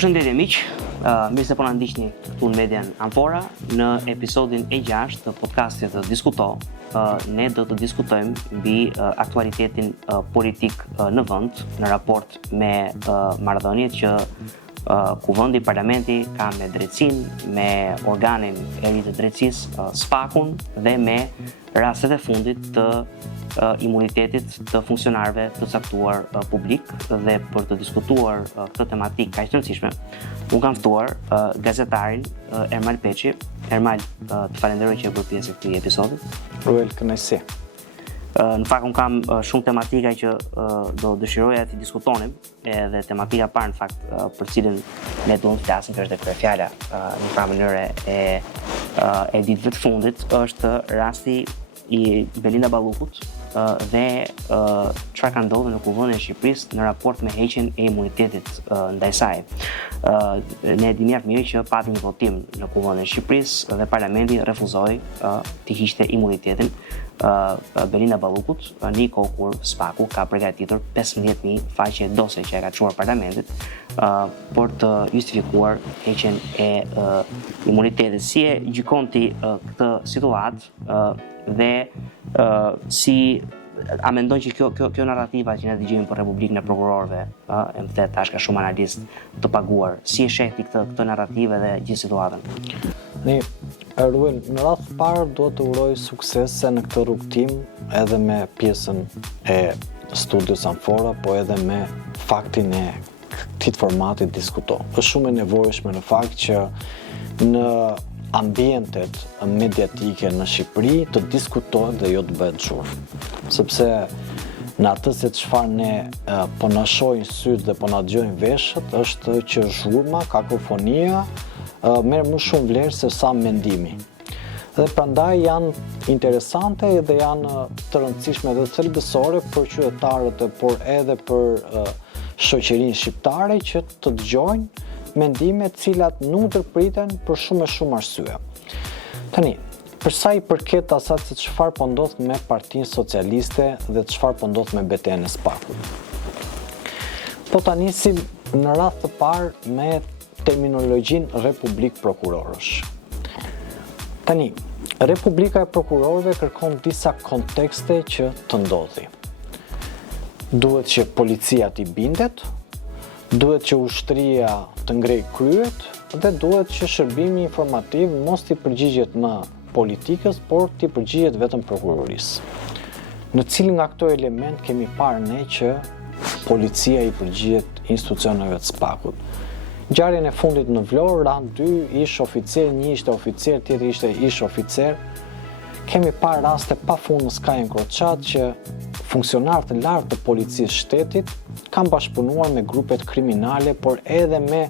Përshëndetje miq, mirë se po na ndiqni këtu në Median Amfora në episodin e 6 të podcastit të Diskuto. Ne do të diskutojmë mbi aktualitetin politik në vend në raport me marrëdhëniet që Kuvendi Parlamenti ka me drejtsinë, me organin e ri të drejtësisë, SPAK-un dhe me rastet e fundit të imunitetit të funksionarëve të caktuar publik dhe për të diskutuar këtë tematikë kaq të rëndësishme. Unë kam ftuar gazetarin Ermal Peçi. Ermal, të falenderoj që e bërë pjesë e këtij episodi. Kënaqësi. Në fakt unë kam shumë tematika që do dëshiroja të diskutonim, edhe tematika parë në fakt për cilën ne duam të flasim, që është edhe fjala në një mënyrë e ditëve të fundit, është rasti i Belinda Ballukut dhe çfarë ka ndodhur në Kuvendin e Shqipërisë në raport me heqjen e imunitetit ndaj saj. Ne dini mjaft mirë që pati një votim në Kuvendin e Shqipërisë dhe Parlamenti refuzoi të hiqte imunitetin Belinda Ballukut në një kohë kur SPAK-u ka përgatitur 15.000 faqe dosje që e ka çuar Parlamentit për të justifikuar heqjen e imunitetit. Si e gjykon ti këtë situatë dhe si a mendon që kjo narrativa që ne dëgjojmë për Republikën e prokurorëve, e më the tash ka shumë analistë të paguar, si e sheh ti këtë narrativë dhe gjithë situatën? Ruel, në radhë të parë duhet të uroj suksese në këtë rrugtim edhe me pjesën e studios Amfora, po edhe me faktin e këtij formati Diskuto. Është shumë e nevojshme në fakt që në ambientet mediatike në Shqipëri të diskutohet dhe jo të bëhet zhurmë. Sepse në atë se çfarë ne po na shohin syt dhe po na dëgjojnë veshët, është që zhurma, kakofonia merr më shumë vlerë se sa mendimi. Dhe prandaj janë interesante dhe janë të rëndësishme dhe thelbësore për qytetarët, por edhe për shoqërinë shqiptare që të dëgjojnë mendime të cilat nuk ndërpriten për shumë e shumë arsye. Tani, për sa i përket asaj se çfarë po ndodh me Partinë Socialiste dhe çfarë po ndodh me betejën e SPAK-ut. Po ta nisim në radhë të parë me terminologjinë Republik Prokurorësh. Tani, Republika e Prokurorëve kërkon disa kontekste që të ndodhi. Duhet që policia t'i bindet, duhet që ushtria të ngrej kryet dhe duhet që shërbimi informativ mos t'i përgjigjet më politikës, por t'i përgjigjet vetëm prokurorisë. Në cilin nga këto element kemi parë ne që policia i përgjigjet institucioneve të SPAK-ut. Ngjarjen e fundit në Vlorë ranë 2 ish oficer, një ishte oficer, tjetri ishte ish oficer. Kemi parë raste pafund në skajën Kroçat që funksionarë të lartë të policisë shtetit kanë bashkëpunuar me grupet kriminale, por edhe me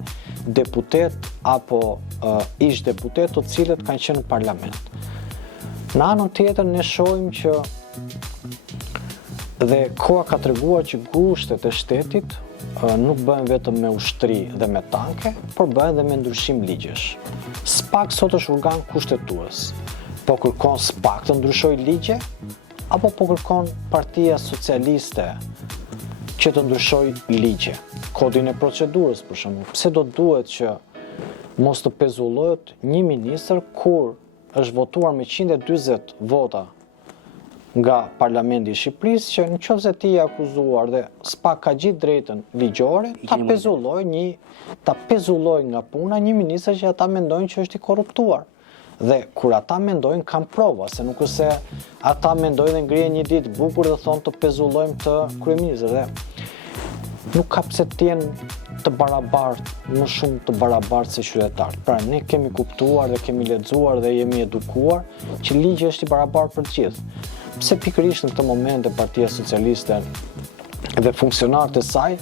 deputet apo ish deputet të cilët kanë qenë në parlament. Në anën tjetër ne shohim që dhe koha ka treguar që gushtet e shtetit nuk bëhen vetëm me ushtri dhe me tanke, por bëhen dhe me ndryshim ligjesh. SPAK sot është organ kushtetues. Po kërkon SPAK të ndryshojë ligje, apo po kërkon Partia Socialiste që të ndryshojë ligje? Kodin e procedurës për shembull. Pse do duhet që mos të pezullohet një ministër kur është votuar me 140 vota nga Parlamenti i Shqipërisë, që nëse ti je akuzuar dhe SPAK ka gjithë drejtën ligjore, ta pezulloj nga puna një ministër që ata mendojnë që është i korruptuar. Dhe kur ata mendojnë kanë prova, se nuk është se ata mendojnë dhe ngrihen një ditë bukur dhe thonë të pezullojmë të kryeministër. Dhe nuk ka pse të jenë të barabartë, më shumë të barabartë se qytetarët. Pra ne kemi kuptuar dhe kemi lexuar dhe jemi edukuar që ligji është i barabartë për të gjithë. Pse pikërisht në këtë moment e Partia Socialiste dhe funksionarët e saj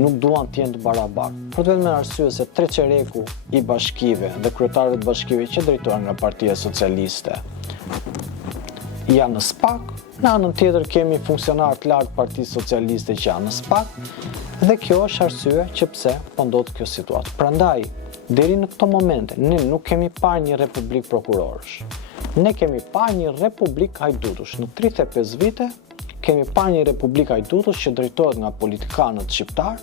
nuk duan të jenë të barabartë. Për vetëm arsye se Treqereku i bashkive dhe kryetarët e bashkive që drejtohen nga Partia Socialiste janë në SPAK, në anën tjetër kemi funksionarë të lartë Partisë Socialiste që janë në SPAK, dhe kjo është arsye që pse po ndodh kjo situatë. Prandaj, deri në këto momente, ne nuk kemi parë një republik prokurorësh. Ne kemi parë një republik hajdutush. Në 35 vite kemi parë një republik hajdutush që drejtohet nga politikanët shqiptar,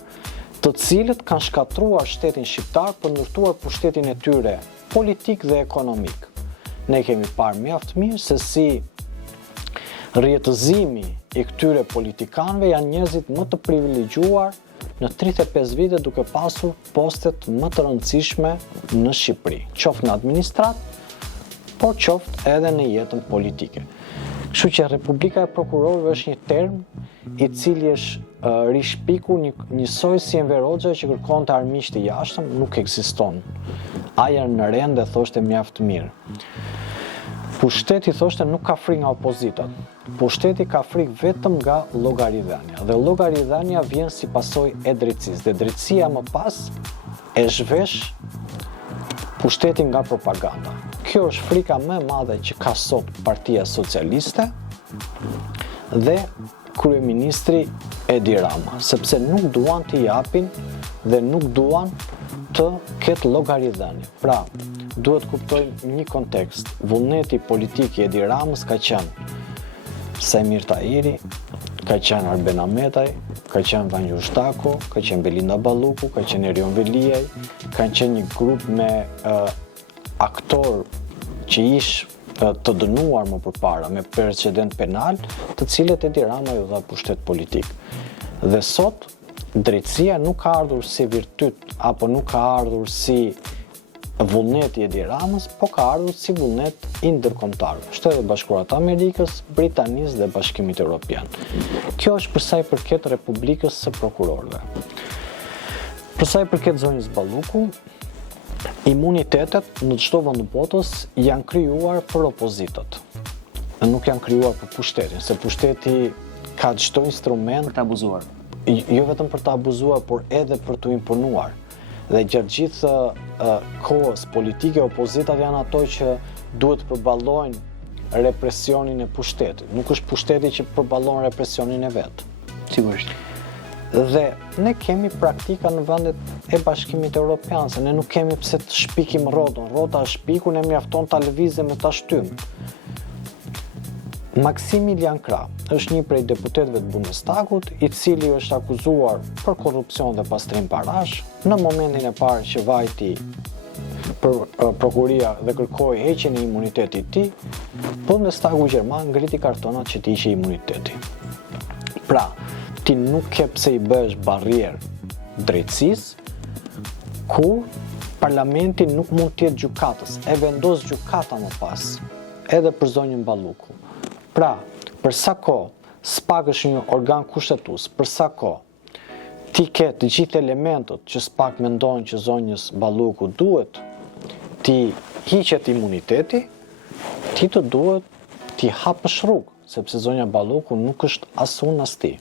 të cilët kanë shkatruar shtetin shqiptar për ndërtuar pushtetin e tyre politik dhe ekonomik. Ne kemi parë mjaft mirë se si rjetëzimi i këtyre politikanëve janë njerëzit më të privilegjuar në 35 vite duke pasur postet më të rëndësishme në Shqipëri, qoftë në administrat, por qoftë edhe në jetën politike. Kështu që Republika e Prokurorëve është një term i cili është rishpikur njësoj si Enver Hoxha që kërkonte armiq të jashtëm, nuk ekziston. Ai në rend dhe thoshte mjaft mirë. Pushteti thoshte nuk ka frikë nga opozitat. Pushteti ka frikë vetëm nga llogaridhënia. Dhe llogaridhënia vjen si pasojë e drejtësisë. Dhe drejtësia më pas e zhvesh pushtetin nga propaganda. Kjo është frika më e madhe që ka sot Partia Socialiste dhe kryeministri Edi Rama, sepse nuk duan t'i japin dhe nuk duan të ketë llogaridhënie. Pra, duhet kuptojmë një kontekst. Vullneti politik i Edi Ramës ka qenë Semir Tahiri, ka qenë Arben Ahmetaj, ka qenë Vanjo Shtako, ka qenë Belinda Balluku, ka qenë Erion Veliaj, kanë qenë një grup me aktor që të dënuar më përpara me precedent penal, të cilët Edi Rama ju dha pushtet politik. Dhe sot drejtësia nuk ka ardhur si virtyt apo nuk ka ardhur si vullnet i Edi Ramës, po ka ardhur si vullnet i ndërkombëtarëve, Shtetet e Bashkuara të Amerikës, Britanisë dhe Bashkimit Evropian. Kjo është për sa i përket Republikës së Prokurorëve. Për sa i përket zonjës Balluku, imunitetet në çdo vend të botës janë krijuar për opozitët. Nuk janë krijuar për pushtetin, se pushteti ka çdo instrument për të abuzuar. Jo vetëm për të abuzuar, por edhe për të imponuar. Dhe gjatë gjithë kohës politike, opozitat janë ato që duhet përballojnë represionin e pushtetit. Nuk është pushteti që përballon represionin e vet. Sigurisht. Dhe ne kemi praktika në vendet e Bashkimit Evropian, se ne nuk kemi pse të shpikim rrotën. Rrota është shpiku, ne mjafton ta lëvizim dhe ta shtym. Maximilian Krah është një prej deputetëve të Bundestagut, i cili është akuzuar për korrupsion dhe pastrim parash. Në momentin e parë që vajti prokuria dhe kërkoi heqjen e imunitetit të tij, Bundestagu gjerman ngriti kartonat që t'i hiqej imuniteti. Pra, ti nuk ke pse i bësh barrier drejtësisë, kur parlamenti nuk mund të jetë gjykatës, e vendos gjykata më pas, edhe për zonjën Balluku. Pra, për sa kohë SPAK është një organ kushtetues, për sa kohë ti ke të gjithë elementët që SPAK mendojnë që zonjës Balluku duhet ti hiqet imuniteti, ti të duhet ti hapësh rrugë, sepse zonja Balluku nuk është as unë as ti.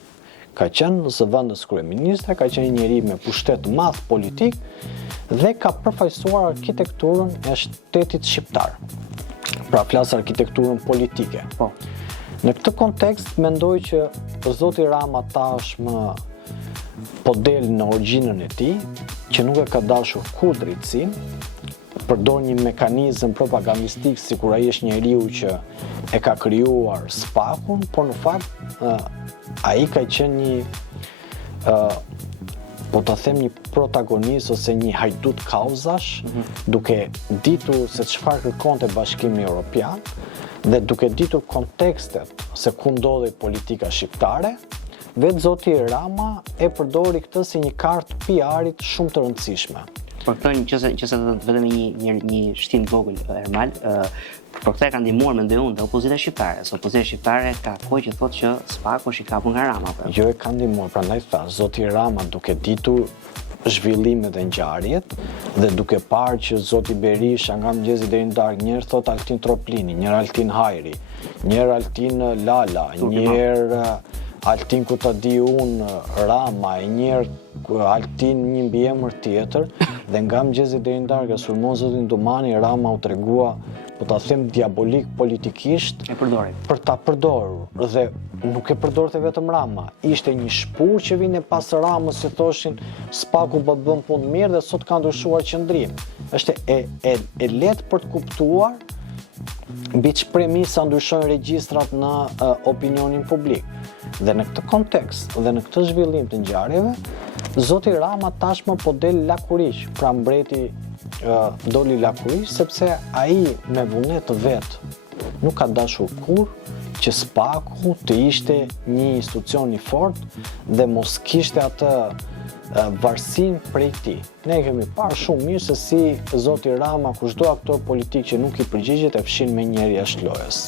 Ka qenë zëvendës kryeministre, ka qenë njeri me pushtet madh politik dhe ka përfaqësuar arkitekturën e shtetit shqiptar. Pra flas arkitekturën politike. Po. Në këtë kontekst mendoj që zoti Rama tashmë po del në origjinën e tij, që nuk e ka dashur kur drejtësinë, përdor një mekanizëm propagandistik sikur ai është njeriu që e ka krijuar SPAK-un, por në fakt ai ka qenë një po ta them një protagonist ose një hajdut kauzash, duke ditur se çfarë kërkonte Bashkimi Evropian dhe duke ditur kontekstet se ku ndodhej politika shqiptare, vetë zoti Rama e përdori këtë si një kartë PR-it shumë të rëndësishme. Për këtë që se vetëm një shtim të vogël, Ermal, për këtë e ka ndihmuar mendoj unë dhe opozita shqiptare, se opozita shqiptare ka kohë që thotë që SPAK është i kapur nga Rama. Jo e ka ndihmuar, prandaj thash, zoti Rama duke ditur zhvillimet e ngjarjet dhe duke parë që zoti Berisha nga mëngjesi deri në darkë njëherë thot Altin Troplini, njëherë Altin Hajri, njëherë Altin Lala, njëherë Altin ku ta di unë Rama, njëherë Altin një mbiemër tjetër dhe nga mëngjesi deri në darkë sulmon zotin Dumani, Rama u tregua po ta them diabolik politikisht për ta përdorur dhe nuk e përdorte vetëm Rama, ishte një shpur që vinte pas Ramës që thoshin SPAK-u bën punë mirë dhe sot ka ndryshuar qëndrim. Është e lehtë për të kuptuar mbi ç'është premisa ndryshojnë regjistrat në opinionin publik. Dhe në këtë kontekst dhe në këtë zhvillim të ngjarjeve, Zoti Rama tashmë po del lakuriq, pra mbreti doli lakuriq sepse ai me vullnet të vet nuk ka dashur kur që SPAK-u të ishte një institucion i fortë dhe mos kishte atë varësinë prej tij. Ne kemi parë shumë mirë se si zoti Rama kushdo aktor politik që nuk i përgjigjet e fshin me njeri jashtë lojës.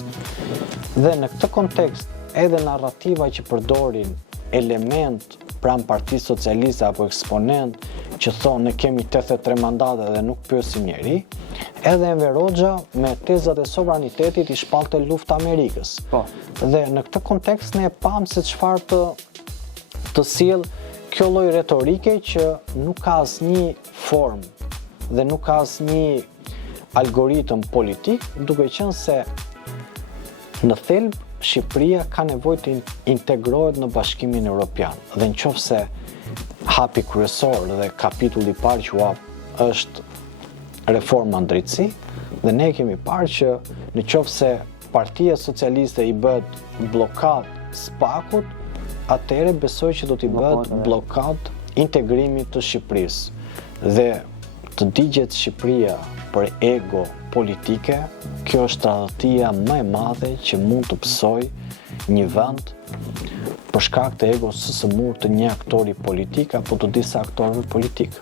Dhe në këtë kontekst, edhe narrativa që përdorin element pranë Partisë Socialiste apo eksponent që thonë ne kemi 83 mandate dhe nuk pyesim njeri, edhe Enver Hoxha me tezat e sovranitetit i shpallte luftë Amerikës. Dhe në këtë kontekst ne pam se çfarë të sjell kjo lloj retorike që nuk ka asnjë formë dhe nuk ka asnjë algoritëm politik, duke qenë se në thelb Shqipëria ka nevojë të integrohet në Bashkimin Evropian dhe nëse hapi kryesor dhe kapitulli i parë që u hap është reforma në drejtësi dhe ne kemi parë që nëse Partia Socialiste i bëhet blokad SPAK-ut, atëherë besoj që do t'i bëhet blokad integrimit të Shqipërisë dhe të digjet Shqipëria për ego politike, kjo është tradhtia më e madhe që mund të psoj një vend për shkak të egos së smur të një aktori politik apo të disa aktorëve politik.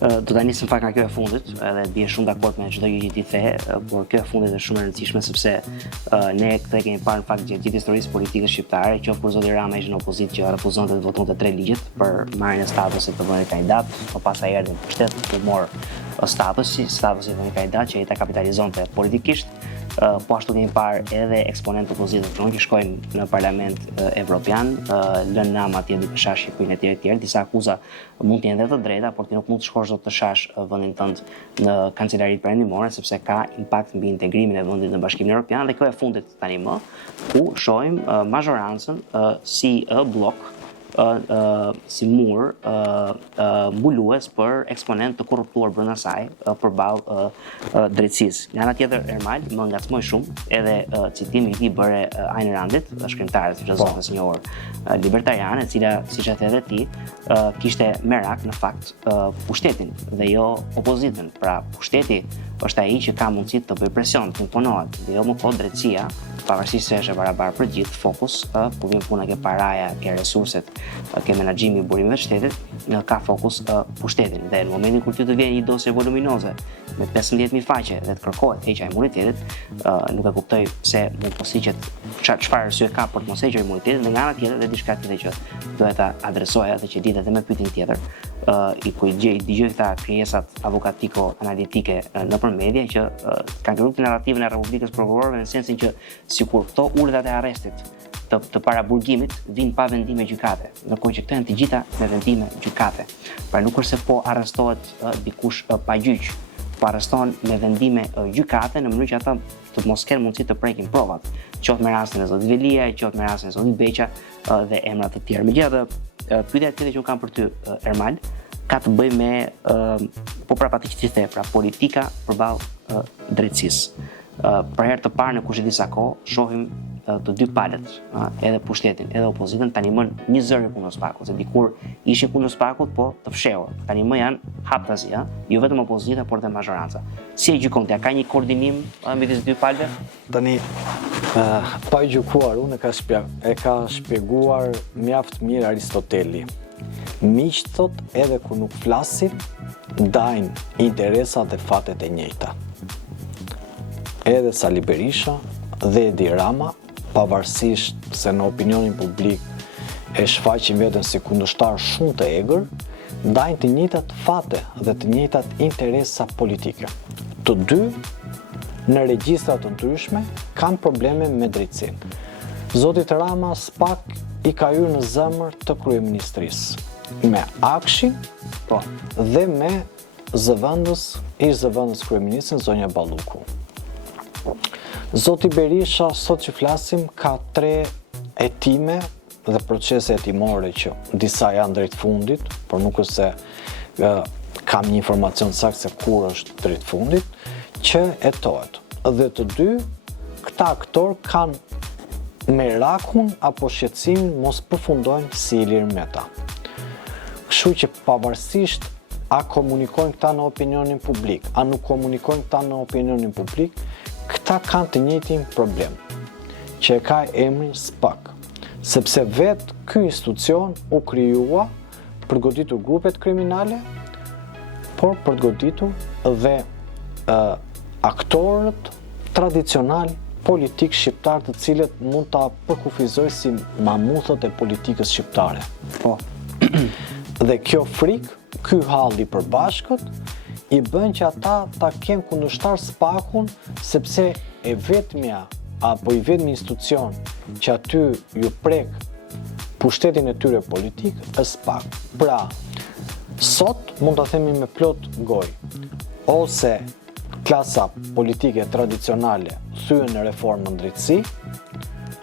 Do ta nisim pak nga kjo e fundit, edhe bie shumë dakord me çdo gjë që ti the, por kjo e fundit është shumë e rëndësishme sepse ne këtë kemi parë në fakt gjatë gjithë historisë politike shqiptare, qoftë kur zoti Rama ishte në opozitë që refuzonte të votonte 3 ligjet për marrjen e statusit të vënë kandidat, po pastaj erdhi në pushtet të morë statusi të vënë kandidat që ai ta kapitalizonte politikisht. Po ashtu kemi parë edhe eksponentë opozitës që shkojnë në Parlament Evropian, lënë nama atje duke shash Shqipërinë e tjerë, disa akuza mund të jenë edhe të drejta, por ti nuk mund të shkosh dot të shash vendin tënd në kancelaritë perëndimore sepse ka impakt mbi integrimin e vendit në Bashkimin Evropian dhe kjo e fundit tani më ku shohim mazhorancën si blok si mur mbulues për eksponent të korruptuar brenda saj përballë drejtësisë. Nga ana tjetër Ermal më ngacmoi shumë edhe citimi i tij bëre Ayn Randit, shkrimtare filozofës njohur libertariane, e cila siç e the edhe ti, kishte merak në fakt pushtetin dhe jo opozitën. Pra pushteti është ai që ka mundësi të bëjë presion, të imponohet, dhe jo më po drejtësia, pavarësisht se është e barabartë për gjithë, fokus, kur vjen puna ke paraja, ke resurset, ke menaxhimi i burimeve të shtetit, ka fokus pushtetin. Dhe në momentin kur ty të vjen një dosje voluminoze me 15.000 faqe dhe të kërkohet heqja e imunitetit, nuk e kuptoj pse mund të moshiqet çfarë arsye ka për të mos hequr imunitetin, dhe nga ana tjetër dhe diçka tjetër që duhet ta adresoja dhe që ditet edhe me pyetjen tjetër, i ku dëgjoj këta krijesat avokatiko-analitike nëpër media që kanë krijuar këtë narrativën e Republikës Prokurorëve në sensin që sikur këto urdhat e arrestit të paraburgimit vinë pa vendime gjykate, ndërkohë që këto janë të gjitha me vendime gjykate. Pra nuk është se po arrestohet dikush pa gjyq, po arrestohen me vendime gjykate në mënyrë që ata të mos kenë mundësi të prekin provat, qoftë me rastin e zotit Velia, qoftë me rastin e zotit Beqa dhe emra të tjerë. Megjithatë, pyetja tjetër që kam për ty, Ermal, ka të bëjë me po prapa atë që ti the, pra politika përballë drejtësisë. Për herë të parë në kushtetisë kohë shohim të dy palët, edhe pushtetin, edhe opozitën, tani më një zëri kundër SPAK-ut, se dikur ishin kundër SPAK-ut, po të fshehur. Tani më janë haptazi, jo vetëm opozita, por edhe mazhoranca. Si e gjykon ti? Ka një koordinim midis dy palëve? Tani pa e gjykuar, unë e ka shpjeguar mjaft mirë Aristoteli. Miq thot edhe kur nuk flasin, ndajnë interesat dhe fatet e njëjta. Edhe Sali Berisha dhe Edi Rama, pavarësisht se në opinionin publik e shfaqin veten si kundërshtar shumë të egër, ndajnë të njëjtat fate dhe të njëjtat interesa politike. Të dy, në regjistra të ndryshme, kanë probleme me drejtësinë. Zotit Rama SPAK i ka hyrë në zemër të kryeministrisë, me Akshin dhe me ish-zëvendës kryeministrin zonja Balluku. Zoti Berisha, sot që flasim, ka 3 hetime dhe procese hetimore që disa janë drejt fundit, por nuk është se kam një informacion saktë se kur është drejt fundit, që hetohet. Dhe të dy, këta aktor kanë merakun apo shqetësimin mos përfundojnë si Ilir Meta. Kështu që pavarësisht a komunikojnë këta në opinionin publik, a nuk komunikojnë këta në opinionin publik, këta kanë të njëjtin problem, që e ka emrin SPAK, sepse vetë ky institucion u krijua për goditur grupet kriminale, por për goditur dhe aktorët tradicional politik shqiptar të cilët mund ta përkufizoj si mamuthët e politikës shqiptare. Po. Dhe kjo frikë, ky halli i përbashkët, i bën që ata ta kenë kundërshtar SPAK-un, sepse i vetmi institucion që aty ju prek pushtetin e tyre politik është SPAK. Pra, sot mund ta themi me plot gojë, ose klasa politike tradicionale thyen në reformën drejtësi,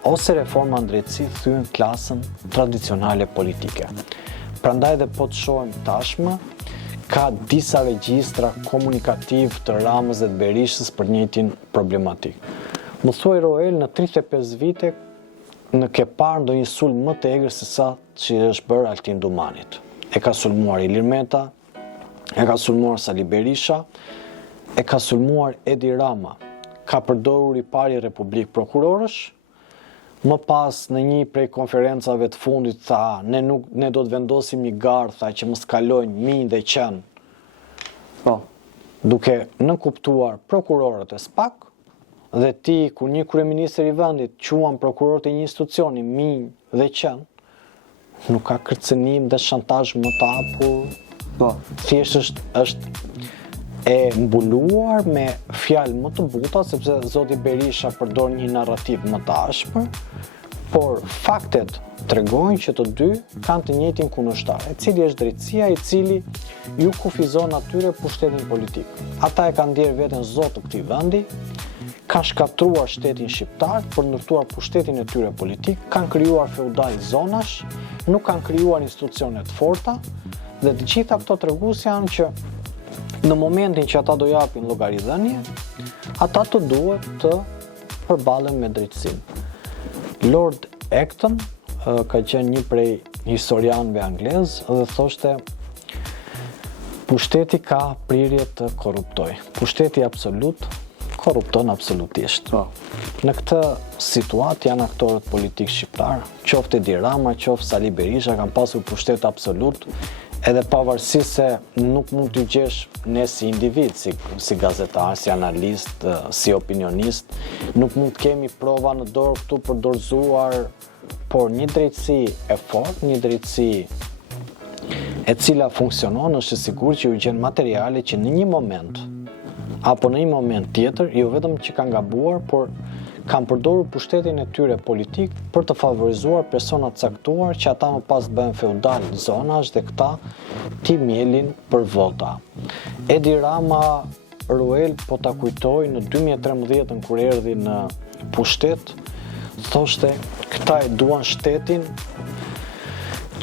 ose reforma në drejtësi thyen klasën tradicionale politike. Prandaj dhe po të shohim tashmë, ka disa regjistra komunikativ të Ramës dhe të Berishës për njëjtin problematik. Më thuaj Roel, në 35 vite në ke parë ndonjë sulm më të egër se sa që është bërë Altin Dumanit. E ka sulmuar Ilir Meta, e ka sulmuar Sali Berisha, e ka sulmuar Edi Rama, ka përdorur i pari Republik prokurorësh, më pas në një prej konferencave të fundit tha, ne do të vendosim një garë, tha që mos kalojnë minj dhe qen. Po. Duke nënkuptuar prokurorët e SPAK, dhe ti, kur një kryeministër i vendit quan prokurorët e një institucioni minj dhe qen, nuk ka kërcënim dhe shantazh më të hapur. Po. Thjesht është e mbuluar me fjalë më të buta, sepse zoti Berisha përdor një narrativ më të ashpër, por faktet tregojnë që të dy kanë të njëjtin kundërshtar, i cili është drejtësia, i cili ju kufizon atyre pushtetin politik. Ata e kanë ndjerë veten zot të këtij vendi, kanë shkatruar shtetin shqiptar për ndërtuar pushtetin e tyre politik, kanë krijuar feudal zonash, nuk kanë krijuar institucione të forta, dhe të gjitha këto tregues janë që në momentin që ata do japin llogaridhënie, ata të duhet të përballen me drejtësinë. Lord Acton ka qenë një prej historianëve anglez dhe thoshte pushteti ka prirje të korruptoj. Pushteti absolut korrupton absolutisht. Në këtë situatë janë aktorët politikë shqiptar, qoftë Edi Rama, qoftë Sali Berisha, kanë pasur pushtet absolut, edhe pavarësisht se nuk mund t'u gjesh ne si individ, si gazetar, si analist, si opinionist, nuk mund të kemi prova në dorë këtu për dorëzuar, por një drejtësi e fortë, një drejtësi e cila funksionon, është e sigurt që ju gjen materiale që në një moment apo në një moment tjetër, jo vetëm që kanë gabuar, por kanë përdorur pushtetin e tyre politik për të favorizuar persona të caktuar që ata më pas bëhen feudal zonash dhe këta ti mielin për vota. Edi Rama Ruel po ta kujtoj në 2013 kur erdhi në pushtet, thoshte këta e duan shtetin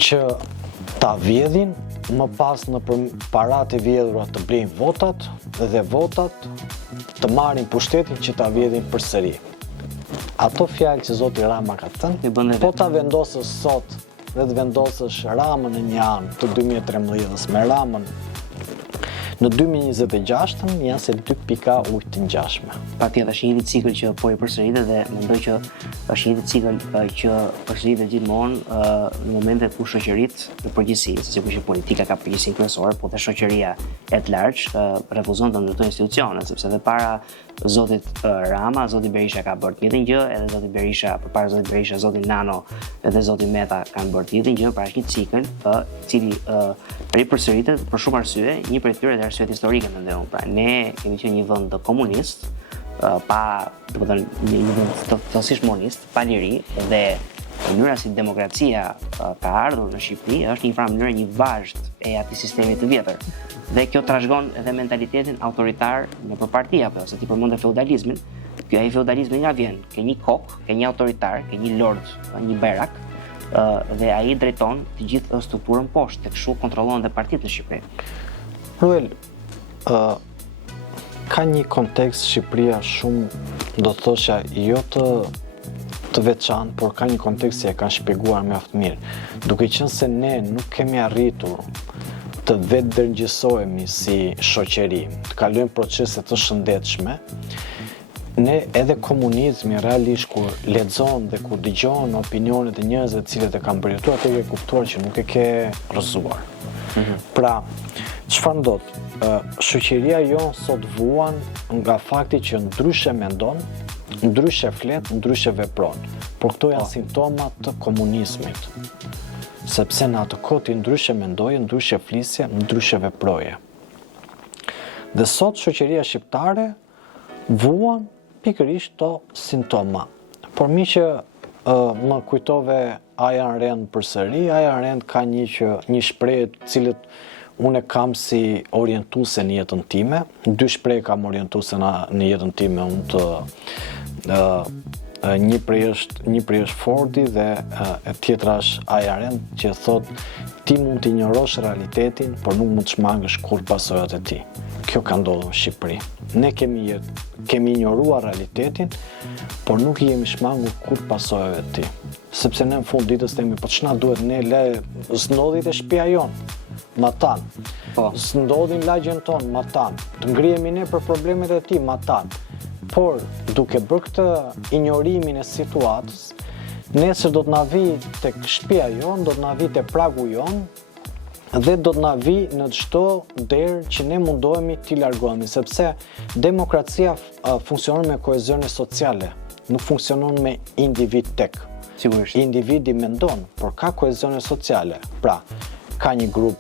që ta vjedhin, më pas në parat e vjedhura të blejnë votat dhe votat të marrin pushtetin që ta vjedhin përsëri. Ato fjalë që zoti Rama ka thënë, po ta vendosësh sot dhe të vendosësh Ramën në një anë të 2013 me Ramën në 2026 janë se 2 pika ujë të ngjashme. Patjetër është një cikël që po i përsëritet dhe mendoj që është një cikël që përsëritet gjithmonë në momentet ku shoqëritë në përgjithësi, sikur që politika ka përgjegjësinë kryesore, po dhe shoqëria e të lartë refuzon të ndërtojë institucione, sepse edhe para zotit Rama, zoti Berisha ka bërë të njëjtën gjë, edhe zoti Berisha, përpara zotit Berisha, zoti Nano edhe zoti Meta kanë bërë të njëjtën gjë, pra është një cikël i cili ripërsëritet për shumë arsye, një prej tyre është arsyet historike mendoj unë. Pra ne kemi qenë një vend komunist, pa, domethënë një vend thellësisht monist, pa liri dhe mënyra si demokracia ka ardhur në Shqipëri është një farë mënyrë një vazhd e atij sistemi të vjetër. Dhe kjo trashëgon edhe mentalitetin autoritar nëpër parti apo se ti përmend feudalizmin. Ky ai feudalizmi nga vjen, ke një kok, ke një autoritar, ke një lord, një berak, dhe ai drejton të gjithë strukturën poshtë, tek kështu kontrollon dhe partitë në Shqipëri. Ruel, ka një kontekst Shqipëria shumë, do të thosha, jo të të veçantë, por ka një kontekst që e kanë shpjeguar mjaft mirë. Duke qenë se ne nuk kemi arritur të vetë dërgjësohemi si shoqëri, të kalojmë procese të shëndetshme, ne edhe komunizmi realisht kur lexon dhe kur dëgjon opinionet e njerëzve të cilët e kanë përjetuar, atë ke kuptuar që nuk e ke rrëzuar. Pra, çfarë ndodh? Shoqëria jonë sot vuan nga fakti që ndryshe mendon, ndryshe flet, ndryshe vepron. Por këto janë simptoma të komunizmit. Sepse në atë kohë ti ndryshe mendoje, ndryshe flisje, ndryshe veproje. Dhe sot shoqëria shqiptare vuan pikërisht këto simptoma. Por mi që më kujtove Ayn Rand përsëri, Ayn Rand ka një shprehje të cilët unë kam si orientuese në jetën time. Dy shprehje kam orientuese në jetën time. Një prej është Fordi dhe e tjetra është Ayn Rand që thot ti mund të injorosh realitetin, por nuk mund të shmangësh kurrë pasojat e tij. Kjo ka ndodhur në Shqipëri. Ne kemi injoruar realitetin, por nuk i jemi shmangur kurrë pasojave të tij. Sepse ne në fund ditës themi, po ç'na duhet ne s'ndodhi te shtëpia jonë, ma tanë. S'ndodhin lagjen tonë, ma tanë. Të ngrihemi ne për problemet e tij, ma tanë. Por duke bërë këtë injorimin e situatës, nesër do të na vi tek shtëpia jonë, do të na vi te pragu jonë dhe do të na vi në çdo derë që ne mundohemi t'i largohemi, sepse demokracia funksionon me kohezione sociale, nuk funksionon me individ tek. Sigurisht. Individi mendon, por ka kohezione sociale. Pra, ka një grup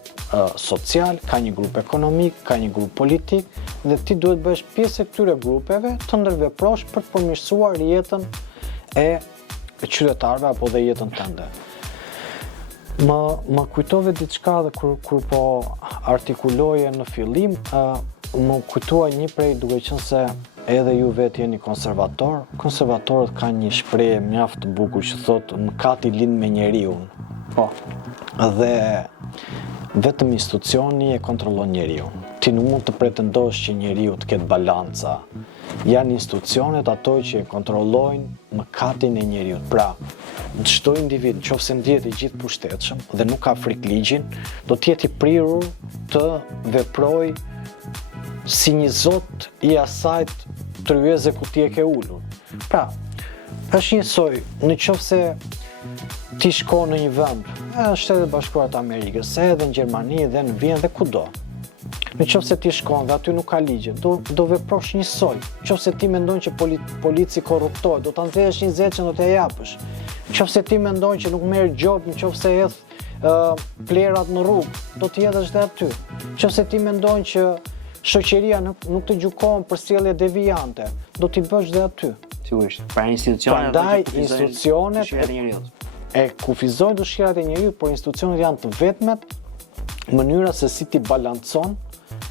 social, ka një grup ekonomik, ka një grup politik, dhe ti duhet bësh pjesë e këtyre grupeve të ndërveprosh për të përmirësuar jetën e qytetarëve apo dhe jetën tënde. Më kujtove diçka dhe kur po artikuloje në fillim, më kujtua një prej duke qenë se edhe ju vetë jeni konservator. Konservatorët kanë një shprehje mjaft të bukur që thotë mëkati lind me njeriu. Dhe vetëm institucioni e kontrollon njeriu. Ti nuk mund të pretendosh që njeriu të ketë balanca. Janë institucionet ato që e kontrollojnë mëkatin e njeriu. Pra, çdo individ, nëse ndihet i gjithë pushtetshëm dhe nuk ka frikë ligjin, do të jetë i prirur të veprojë si një zot i asajt tryeze ku ti e ke ulur. Pra, është njësoj, nëse ti shkon në një vend, në Shtetet Bashkuara të Amerikës, edhe në Gjermani, dhe në Vjenë dhe kudo. Nëse ti shkon dhe aty nuk ka ligje, do veprosh njësoj. Nëse ti mendon që polici korruptohet, do ta nxjerrësh një zec që do t'ia japësh. Nëse ti mendon që nuk merr gjob, nëse hedh plerat në rrugë, do t'i jetosh dhe aty. Nëse ti mendon që shoqëria nuk të gjykon për sjellje devijante, do t'i bësh dhe aty. Sigurisht. Pra institucionet Prandaj institucionet e kufizojnë dëshirat e njerëzit, por institucionet janë të vetmet mënyra se si ti balancon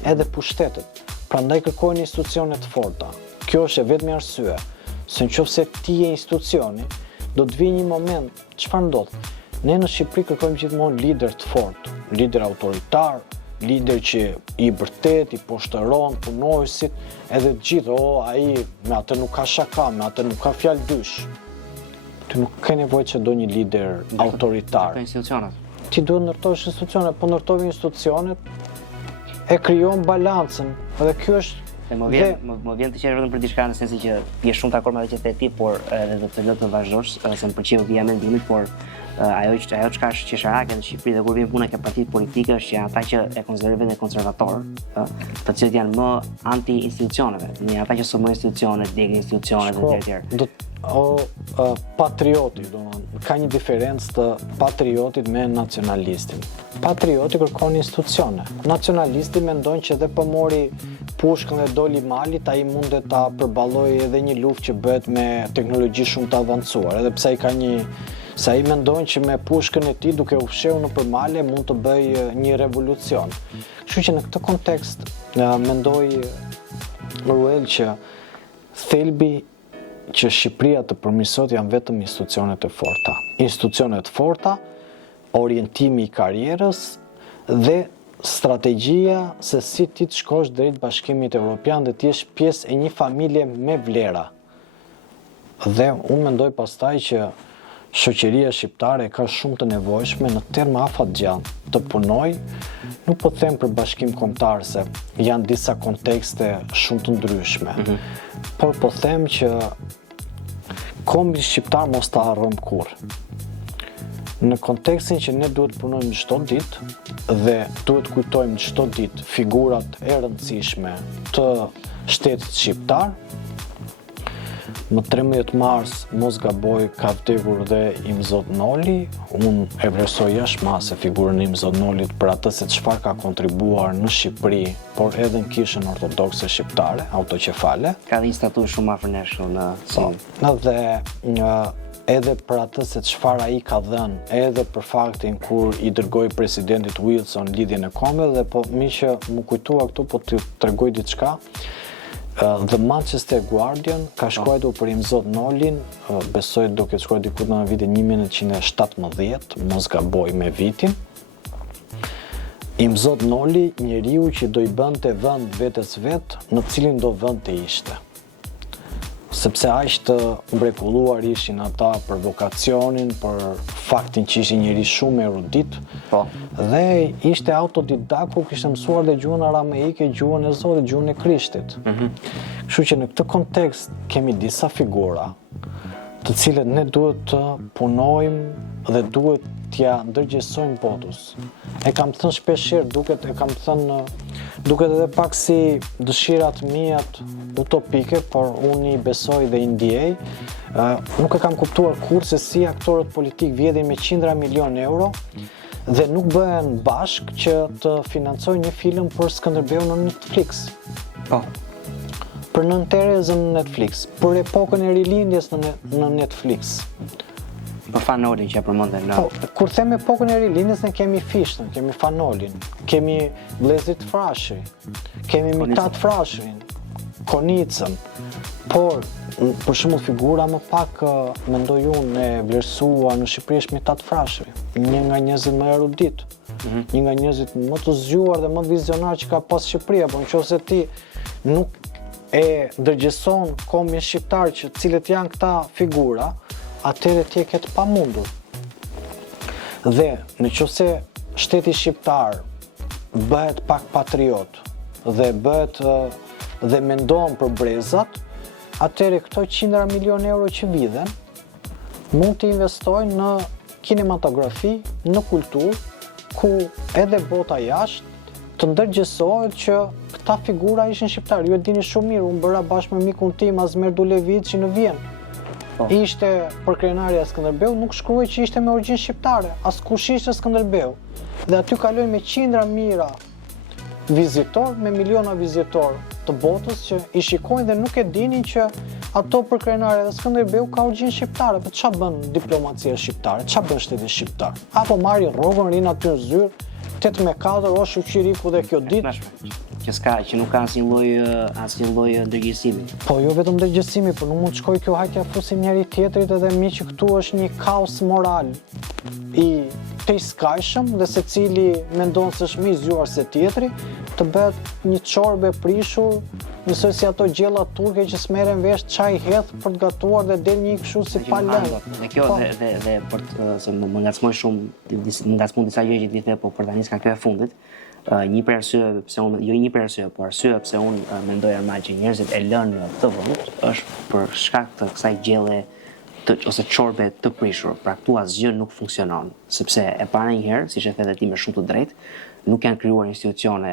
edhe pushtetet. Prandaj kërkojnë institucione të forta. Kjo është e vetmi arsye. Se nëse ti je institucioni, do të vijë një moment, çfarë ndodh? Ne në Shqipëri kërkojmë gjithmonë lider të fortë, lider autoritar, lider që i vërtet, i poshtëron punojësit, edhe të gjithë, ai me atë nuk ka shaka, me atë nuk ka fjalë dysh. Ti nuk ke nevojë që do një lider autoritar. Ti duhet ndërtosh institucionet, po ndërtove institucionet, e krijon balancën, dhe kjo është më vjen të qesh vetëm për diçka në sensin që je shumë dakord me atë që the ti, por edhe do të lë të vazhdosh, se më pëlqeu vija mendimit, por ajo çka është qesharake në Shqipëri dhe kur vjen puna ke partitë politike është që ata që e konsiderojnë veten konservator, të cilët janë më anti-institucioneve, janë ata që sulmojnë institucionet, djegin institucionet dhe tjerë. Patrioti, ka një diferencë të patriotit me nacionalistin. Patrioti kërkon institucione. Nacionalisti mendon që edhe po mori pushkën dhe doli malit, ai mundet ta përballojë edhe një luftë që bëhet me teknologji shumë të avancuar, edhe pse ai ka se ai mendon që me pushkën e tij duke u fshehur nëpër male mund të bëjë një revolucion. Kështu që në këtë kontekst mendoj Ruel që thelbi që Shqipëria të përmirësohet janë vetëm institucionet e forta. Institucionet forta, orientimi i karrierës dhe strategjia se si ti të shkosh drejt Bashkimit Evropian dhe ti jesh pjesë e një familje me vlera. Dhe unë mendoj pastaj që shoqëria shqiptare ka shumë të nevojshme në terma afatgjat të punoj, nuk po them për bashkim kombëtar se janë disa kontekste shumë të ndryshme, por po them që kombi shqiptar mos ta harrojmë kurrë. Në kontekstin që ne duhet punojmë çdo ditë dhe duhet kujtojmë çdo ditë figurat e rëndësishme të shtetit shqiptar, më 13 mars, mos gaboj, ka vdekur dhe Imzot Noli. Unë e vlerësoj jashtëmase figurën e Imzot Nolit për atë se çfarë ka kontribuar në Shqipëri, por edhe në Kishën Ortodokse Shqiptare, autoqefale. Ka dhe një statut shumë afër nesh në Dhe edhe për atë se çfarë ai ka dhënë, edhe për faktin kur i dërgoi presidentit Wilson lidhjen e kombeve, dhe po mi që më kujtua këtu po t'ju tregoj diçka. The Manchester Guardian ka shkruar për Imzot Nolin, besoj do këtë shkruar diku në vitin 1917, mos gaboj me vitin. Imzot Noli, njeriu që do i bënte vend vetes vet në cilin do vend të ishte. Sepse aq të mrekulluar ishin ata për vokacionin, për faktin që ishin njeri shumë erudit, dhe ishte autodidak ku kishte mësuar dhe gjuhën arameike, gjuhën e Zotit, gjuhën e Krishtit. Kështu që në këtë kontekst kemi disa figura të cilët ne duhet të punojmë dhe duhet t'ja ndërgjegjësojmë botës. E kam thënë shpeshherë, duket edhe pak si dëshirat mijat utopike, por unë i besoj dhe i ndjej. Nuk e kam kuptuar kurrë se si aktorët politik vjedhin me qindra milion euro dhe nuk bëhen bashkë që të financojnë një film për Skënderbeu në Netflix. Për Nën Terezën në Netflix, për epokën e rilindjes në Netflix. Për Fanolin që e përmendën në. Kur them epokën e rilindjes, ne kemi Fishtën, kemi Fanolin, kemi Vllezrit Frashëri, kemi Mitat Frashërin, Konicën, por për shembull figura më pak mendoj unë e vlerësuar në Shqipëri është Mitat Frashëri, një nga njerëzit më erudit, një nga njerëzit më të zgjuar dhe më vizionar që ka pas Shqipëria, por nëse ti nuk e ndërgjegjëson kombin shqiptar që cilët janë këta figura, atëherë ti e ke të pamundur. Dhe nëse shteti shqiptar bëhet pak patriot dhe mendon për brezat, atëherë këto qindra milion euro që vidhen mund të investojnë në kinematografi, në kulturë, ku edhe bota jashtë të ndërgjegjësohet që këta figura ishin shqiptarë. Ju e dini shumë mirë, unë bëra bashkë me mikun tim Azmer Dulevici në Vjenë. Ishte për krenarja Skënderbeu, nuk shkruaj që ishte me origjinë shqiptare, askush ishte Skënderbeu. Dhe aty kalojnë me qindra mijëra vizitor, me miliona vizitor të botës që i shikojnë dhe nuk e dinin që ato për krenarja dhe Skënderbeu ka origjinë shqiptare. Po ç'a bën diplomacia shqiptare? Ç'a bën shteti shqiptar? Apo marrin rrogën, rinë aty në zyrë, 8-4 o shoqëriku dhe kjo ditë. Që nuk ka asnjë lloj ndërgjegjësimi. Po jo vetëm ndërgjegjësimi, por nuk mund të shkojë kjo hajtja fusim njëri tjetrit edhe mi që këtu është një kaos moral i tejskajshëm dhe secili mendon se është më i zgjuar se tjetri, të bëhet një çorbe prishur, njësoj si ato gjella turke që s'merren vesh çaj hedh për të gatuar dhe del një kështu si pa lënë. Dhe kjo dhe për se më ngacmoj shumë, ngacmon disa gjëra që ti the, po për tani s'ka kjo e fundit. Një për arsye pse unë, jo një për arsye, por arsye pse unë mendoj Armand që njerëzit e lënë këtë vend është për shkak të kësaj gjelle ose çorbe të prishur. Pra këtu asgjë nuk funksionon, sepse e para një herë, siç e the ti me shumë të drejtë, nuk janë krijuar institucione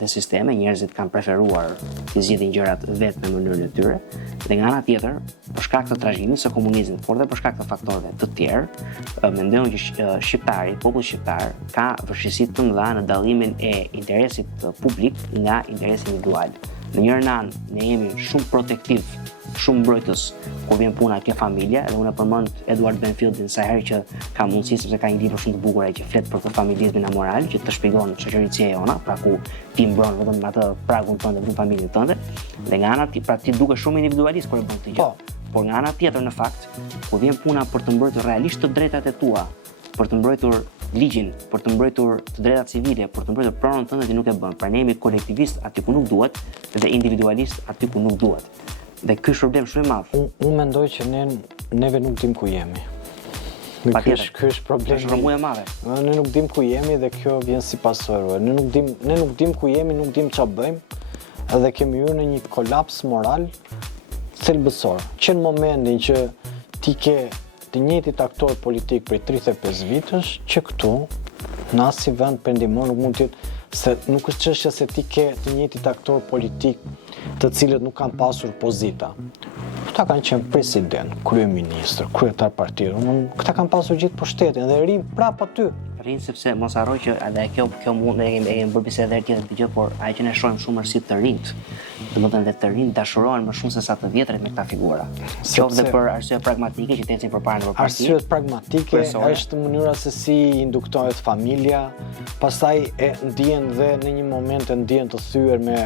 dhe sisteme, njerëzit kanë preferuar të zgjidhin gjërat vetë në mënyrën e tyre, dhe nga ana tjetër, për shkak të trashëgimit së komunizmit, por dhe për shkak të faktorëve të tjerë, mendojnë që shqiptari, populli shqiptar, ka vështirësi të mëdha në dallimin e interesit publik nga interesi individual. Në njërin anë, ne jemi shumë protektiv, shumë mbrojtës kur vjen puna ke familja, dhe unë e përmend Edward Benfieldin sa herë që ka mundësi, sepse ka një libër shumë të bukur që flet për këtë familjezimin amoral, që të shpjegon shoqërinë e jona, pra ku ti mbron vetëm atë pragun tënd dhe familjen tënde, dhe nga ana pra ti duke shumë individualist kur e bën këtë gjë. Por nga ana tjetër në fakt, kur vjen puna për të mbrojtur realisht të drejtat e tua, për të mbrojtur ligjin, për të mbrojtur të drejtat civile, për të mbrojtur pronën tënde, ti nuk e bën. Pra ne jemi kolektivist aty ku nuk duhet dhe individualist aty ku nuk duhet. Dhe ky është problem shumë i madh. Unë mendoj që neve nuk dim ku jemi. Ky është problemi. Është rëmuj e madhe. Ne nuk dim ku jemi dhe kjo vjen si pasojë. Ne nuk dim ku jemi, nuk dim ç'a bëjmë, edhe kemi hyrë në një kolaps moral thelbësor. Që në momentin që ti ke të njëjtit aktor politik prej 35 vitësh, që këtu në asnjë vend perëndimor nuk mund të jetë, se nuk është çështja se ti ke të njëjtit aktor politik të cilët nuk kanë pasur pozita. Këta kanë qenë president, kryeministër, kryetar partie. Këta kanë pasur gjithë pushtetin dhe rrin prapë aty. Rrin sepse mos harroj që edhe kjo mund e kemi bërë bisedë tjetër të gjë, por ajo që ne shohim shumë është si të rinjt. Domethënë dhe të rinjt dashurohen më shumë se sa të vjetrit me këta figura. Qoftë për arsye pragmatike që të ecin përpara në parti. Arsyet pragmatike është mënyra se si induktohet familja, pastaj e ndjen dhe në një moment e ndjen të thyer me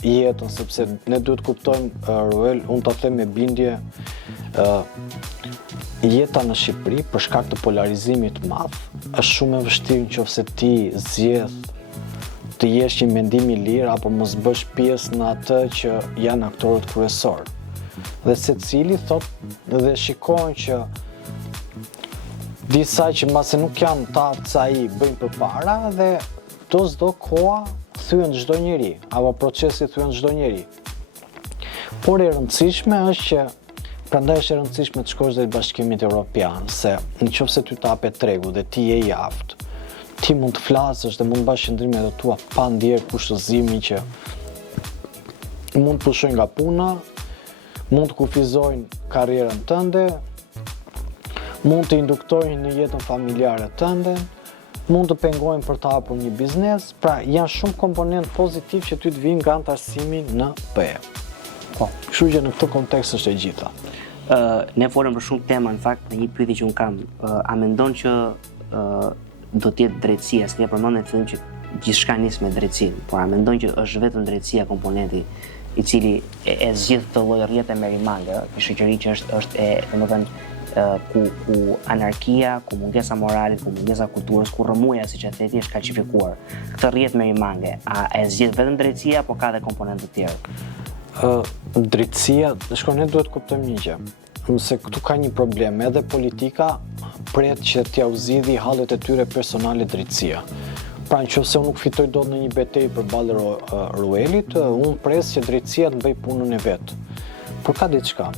jetën, sepse ne duhet kuptojmë, Ruel, unë ta them me bindje, jeta në Shqipëri për shkak të polarizimit të madh është shumë e vështirë nëse ti zgjedh të jesh një mendim i lirë apo mos bësh pjesë në atë që janë aktorët kryesor. Dhe secili thotë dhe shikojnë që disa që mbase nuk janë ta ca i bëjnë përpara dhe çdo koha thyen çdo njeri apo procesi thyen çdo njeri. Por e rëndësishme është që prandaj është e rëndësishme të shkosh drejt Bashkimit Evropian, se nëse ty të hapet tregu dhe ti je i aftë, ti mund të flasësh dhe mund të bash qëndrimet e tua pa ndier kushtëzimin që mund të pushojnë nga puna, mund të kufizojnë karrierën tënde, mund të induktojnë në jetën familjare tënde, mund të pengojnë për të hapur një biznes, pra janë shumë komponent pozitiv që ty të vinë nga antarësimi në PE. Kështu që në këtë kontekst është e gjitha. Ne folëm për shumë tema, në fakt, në një pyetje që unë kam, a mendon që do të jetë drejtësia, se ne përmendëm në fillim që gjithçka nis me drejtësinë, por a mendon që është vetëm drejtësia komponenti i cili e zgjidh këtë lloj rrjete merimangë, një shoqëri që është domethënë ku anarkia, ku mungesa moralit, ku mungesa kulturës, ku rrëmuja, siç e theti, është kalcifikuar. Këtë rrjet merimange, a e zgjidh vetëm drejtësia apo ka edhe komponentë të tjerë? Drejtësia, ne duhet kuptojmë një gjë. Se këtu ka një problem, edhe politika pret që t'ja u zgjidhi hallet e tyre personale drejtësia. Pra nëse unë nuk fitoj dot në një betejë përballë Ruelit, unë pres që drejtësia të bëj punën e vet. Por ka diçka.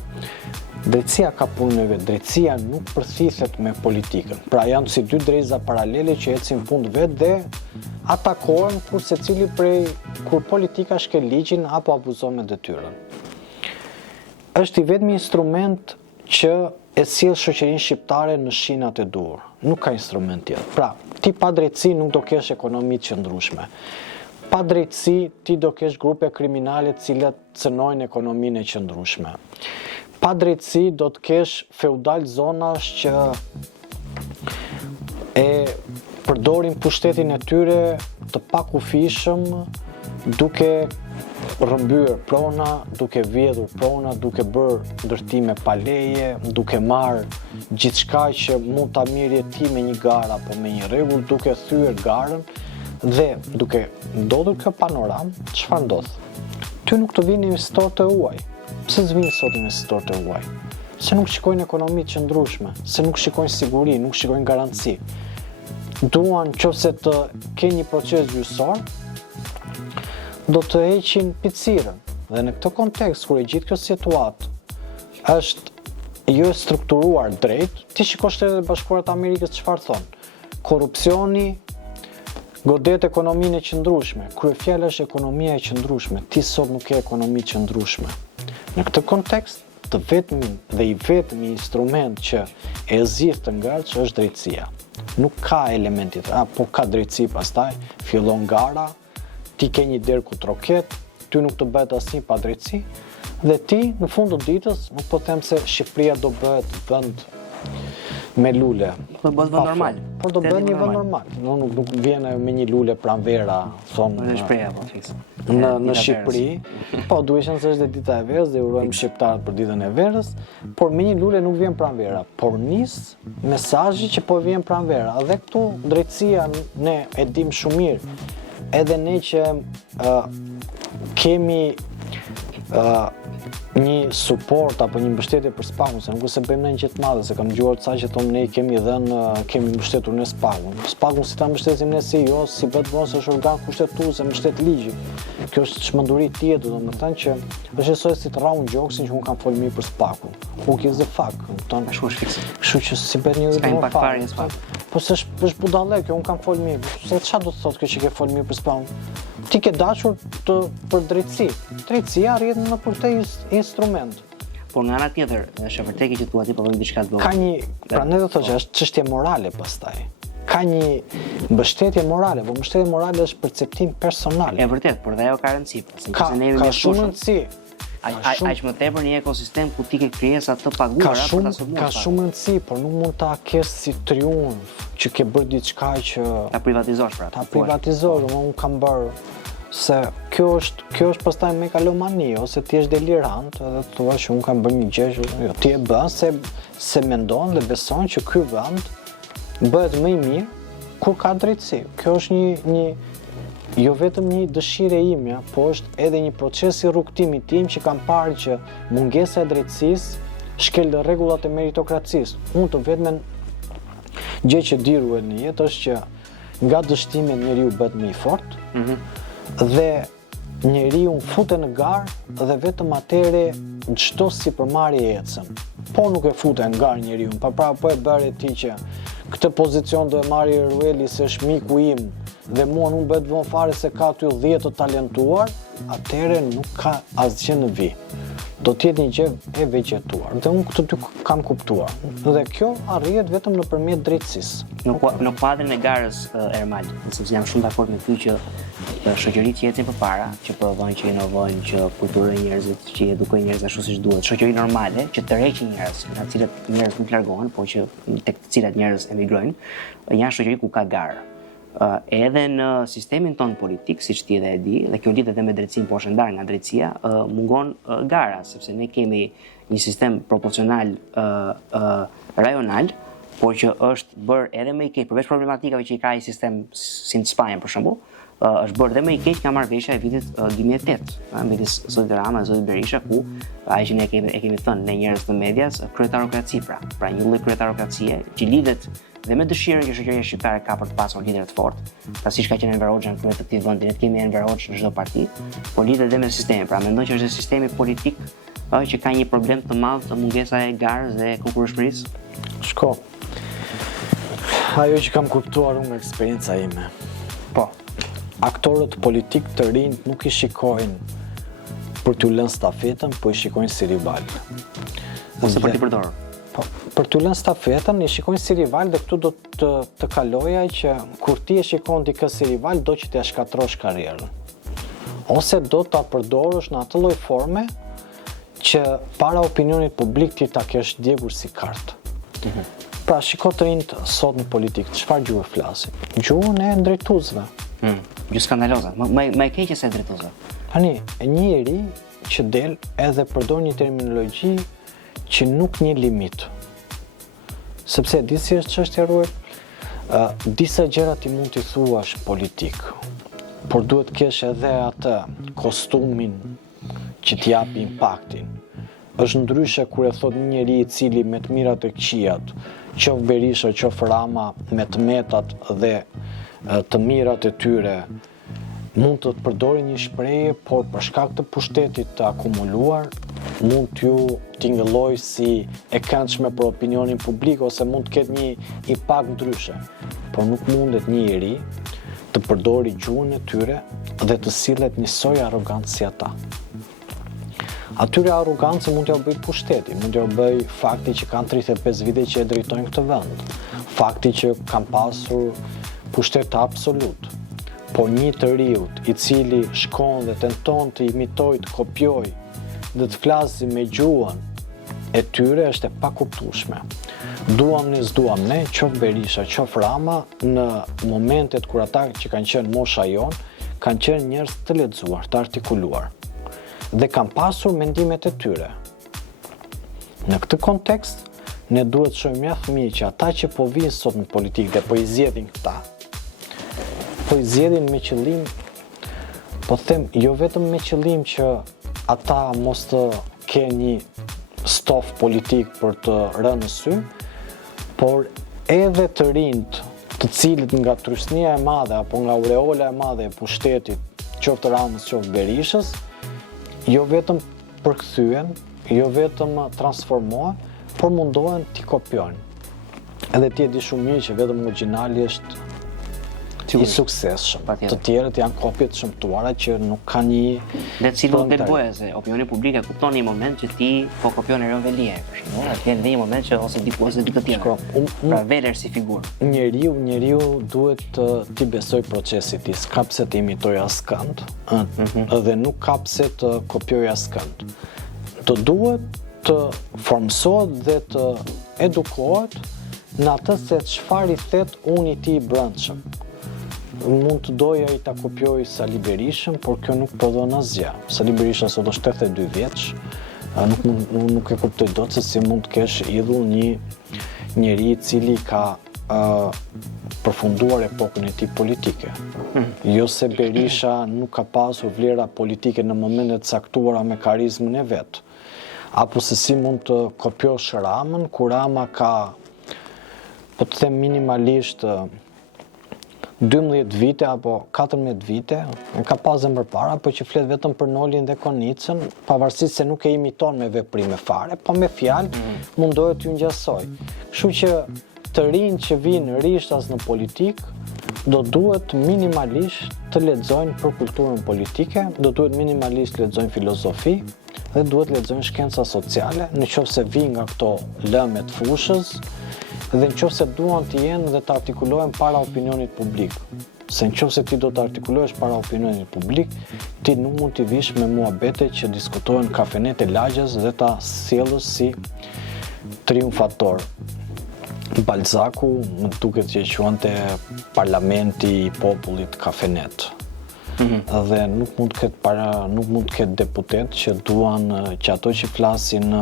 Drejtësia ka punën e vet. Drejtësia nuk përthithet me politikën. Pra janë si dy drejza paralele që ecin punë vet dhe atakohen kur secili kur politika shkel ligjin apo abuzon me detyrën. Është i vetmi instrument që e sjell shoqërinë shqiptare në shinat e duhur. Nuk ka instrument tjetër. Pra, ti pa drejtësi nuk do kesh ekonomi të qëndrueshme. Pa drejtësi ti do kesh grupe kriminale të cilat cënojnë ekonominë e qëndrueshme. Pa drejtësi do të kesh feudal zonash që e përdorin pushtetin e tyre të pakufishëm duke rrëmbyer prona, duke vjedhur prona, duke bërë ndërtime pa leje, duke marrë gjithçka që mund ta mirë ti me një garë apo me një rregull, duke thyer garën dhe duke ndodhur kjo panoram, çfarë ndodh? Ty nuk të vinë investitorët e huaj. Pse s'vinë sot investitorët e huaj? Se nuk shikojnë ekonomi të qëndrueshme, se nuk shikojnë siguri, nuk shikojnë garanci. Duan nëse të kenë një proces gjyqësor, do të heqin picirën. Dhe në këtë kontekst, kur e gjithë kjo situatë është jo e strukturuar drejt, ti shiko Shtetet e Bashkuara të Amerikës çfarë thonë. Korrupsioni godet ekonominë e qëndrueshme. Kryefjala është ekonomia e qëndrueshme. Ti sot nuk ke ekonomi të qëndrueshme. Në këtë kontekst, të vetmi dhe i vetmi instrument që e zgjidh të ngarç është drejtësia. Nuk ka elementi tjetër, po ka drejtësi pastaj, fillon gara, ti ke një derë ku troket, ty nuk të bëhet asnjë pa drejtësi, dhe ti në fund të ditës nuk po them se Shqipëria do bëhet vend me lule. Do bëhet vend normal. Por do bëhet një vend normal. Nuk vjen me një lule pranvera, thonë. Në shpreha po fiks. Në Shqipëri, po duhet se është dita e verës dhe urojmë shqiptarët për ditën e verës, por me një lule nuk vjen pranvera, por nis mesazhi që po vjen pranvera. Dhe këtu drejtësia ne e dim shumë mirë. Edhe ne që kemi një suport apo një mbështetje për Spakun, se nuk se bëjmë ne një gjë të madhe, se kam dëgjuar ca që thonë ne kemi mbështetur ne Spakun. Spakun si ta mbështesim ne si jo, si vetë mos është organ kushtetues, mbështet ligji. Kjo është çmenduri tjetër, domethënë që është esoj si të rraun gjoksin që unë kam folë mirë për Spakun. Who gives a fuck, kupton? Ashtu është fikse. Kështu që si bëhet një Ka impakt fare në Spakun. Po s'është budallëk, unë kam folë mirë. Se çfarë do të thotë kjo që ke folë mirë për Spakun? Ti ke dashur për drejtësi. Drejtësia rrihet në përte instrument. Por nga ana tjetër, është vërtet që thua ti po vjen diçka të vogël. Ka një, pra ne do të thosh, është çështje morale pastaj. Ka një mbështetje morale, po mbështetje morale është perceptim personal. E vërtet, por dhe ajo ka rëndësi, sepse Ka shumë rëndësi. Aq më tepër një ekosistem ku ti ke krijesa të paguara për ta sulmuar. Ka shumë rëndësi, por nuk mund ta kesh si triumf që ke bërë diçka që ta privatizosh pra. Ta privatizosh, unë kam bërë se kjo është pastaj megalomani ose ti je delirant edhe thua që unë kam bërë një gjë që jo, ti e bën se mendon dhe beson që ky vend bëhet më i mirë kur ka drejtësi. Kjo është një jo vetëm një dëshirë e imja, po është edhe një proces i rrugtimit tim që kam parë që mungesa e drejtësisë shkel rregullat e meritokracisë. Unë të vetmen gjë që di ruhet në jetë është që nga dështimi njeriu bëhet më i fortë, dhe njeriu futet në garë dhe vetëm atëre çdo sipërmarrje ecën. Po nuk e futen në garë njeriu, pra po e bëre ti që këtë pozicion do e marrë Rueli se është miku im dhe mua nuk bëhet vonë fare se ka aty 10 të talentuar, atëre nuk ka asgjë në vi. Do t'jetë një gjë e vegetuar. Dhe unë këtë dy kam kuptuar. Dhe kjo arrihet vetëm nëpërmjet drejtësisë. Në kuadrin e garës Ermal, sepse jam shumë dakord me ty që shoqëritë që ecin përpara, që provojnë, që inovojnë, që kulturojnë njerëzit, që edukojnë njerëzit ashtu siç duhet, shoqëri normale që tërheqin njerëz, nga të cilat njerëz nuk largohen, por që tek të cilat njerëz emigrojnë, janë shoqëri ku ka garë. Edhe në sistemin tonë politik, siç ti edhe e di, dhe kjo lidhet edhe me drejtësinë, po është ndarë nga drejtësia, mungon gara, sepse ne kemi një sistem proporcional rajonal, por që është bërë edhe më i keq, përveç problematikave që i ka i sistem si në Spanjë për shembull, është bërë edhe më i keq nga marrëveshja e vitit 2008, midis zotit Rama dhe zotit Berisha, ku ai që ne e kemi thënë ne njerëz të medias, kryetarokraci pra një lloj kryetarokracie që lidhet dhe me dëshirën që shoqëria shqiptare ka për të pasur lidera të fortë, pra siç ka qenë Enver Hoxha në krye të këtij vendi, ne kemi Enver Hoxha në çdo parti, por lidhet edhe me sistemin. Pra mendoj që është sistemi politik që ka një problem të madh të mungesa e garës dhe konkurrueshmërisë. Shko. Ajo që kam kuptuar unë nga eksperienca ime. Po, aktorët politik të rinj nuk i shikojnë për t'u lënë stafetën, po i shikojnë si rival. Ose për t'i përdorur. Po, për t'u lënë stafetën, i shikojnë si rival dhe këtu do të kaloja që kur ti e shikon dikë si rival, do që t'ja shkatrosh karrierën. Ose do t'a përdorësh në atë lloj forme që para opinionit publik ti ta kesh djegur si kartë. Pra shiko të rinjt sot në politikë, çfarë gjuhë flasin? Gjuhën e drejtuesve. Gjuhë skandaloze, më e keqe se drejtuesve. Tani, një njeri që del edhe përdor një terminologji që nuk një limit. Sepse di si është çështja Ruel, disa gjëra ti mund t'i thuash politik, por duhet kesh edhe atë kostumin që t'japi impaktin. Është ndryshe kur e thot një njeri i cili me të mirat e këqijat, qof Berisha, qof Rama, me të metat dhe të mirat e tyre, mund të përdori një shprehje, por për shkak të pushtetit të akumuluar, mund t'ju tingëlloj si e këndshme për opinionin publik ose mund të ketë një impakt ndryshe. Por nuk mundet një njeri të përdori gjuhën e tyre dhe të sillet njësoj arrogant si ata. Atyre arrogancë mund t'ja bëj pushteti, mund t'ja bëj fakti që kanë 35 vite që e drejtojnë këtë vend, fakti që kanë pasur pushtet absolut. Po një të riut i cili shkon dhe tenton të imitoj, të kopjoj dhe të flasi me gjuhën e tyre është e pakuptueshme. Duam ne, s'duam ne, qof Berisha, qof Rama, në momentet kur ata që kanë qenë mosha jon, kanë qenë njerëz të lexuar, të artikuluar dhe kanë pasur mendimet e tyre. Në këtë kontekst, ne duhet shohim ja fëmijë që ata që po vinë sot në politikë dhe po i zgjedhin këta, po i zgjedhin me qëllim, po them, jo vetëm me qëllim që ata mos të s'ke një stof politik për të rënë në sy, por edhe të rinjt të cilët nga trysnia e madhe apo nga aureola e madhe e pushtetit, qoftë Ramës, qoftë Berishës, jo vetëm përkthyen, jo vetëm transformohen, por mundohen t'i kopjojnë. Edhe ti e di shumë mirë që vetëm origjinali është i suksesshëm. Të tjerët janë kopje të shëmtuara që nuk kanë një... Dhe cilë del boja, se opinioni publik e kupton një moment që ti po kopjon e Rënvelie, për shembull, atje në një moment që ose diku të tjerë. Pra veler si figurë. Njeriu duhet t'i besoj procesit tij, s'ka pse të imitoj askënd, dhe nuk ka pse të kopjoj askënd. Të duhet të formsohet dhe të edukohet në atë se çfarë i thet unë i tij i brendshëm. Mund të doja i ta kopjoj Sali Berishën, por kjo nuk po don asgjë. Sali Berisha sot është 82 vjeç, nuk e kuptoj dot se si mund të kesh idhull një njeri i cili ka përfunduar epokën e tij politike. Jo se Berisha nuk ka pasur vlera politike në momentet caktuara me karizmën e vet. Apo se si mund të kopjosh Ramën, kur Rama ka, po të them minimalisht, 12 vite apo 14 vite, e ka pasën përpara, po që flet vetëm për Nolin dhe Konicën, pavarësisht se nuk e imiton me veprime fare, po me fjalë mundohet t'ju ngjasoj. Kështu që të rinj që vinë rishtas në politik, do duhet minimalisht të lexojnë për kulturën politike, do duhet minimalisht të lexojnë filozofi dhe duhet lexojnë shkenca sociale, nëse vijnë nga këto lëme të fushës, dhe nëse duan të jenë dhe të artikulohen para opinionit publik. Se nëse ti do të artikulohesh para opinionit publik, ti nuk mund t'i vish me muhabete që diskutohen kafenet e lagjes dhe ta sjellësh si triumfator. Balzaku më duket që quante parlamenti i popullit kafenet. Dhe nuk mund të ketë deputet që duan që ato që flasin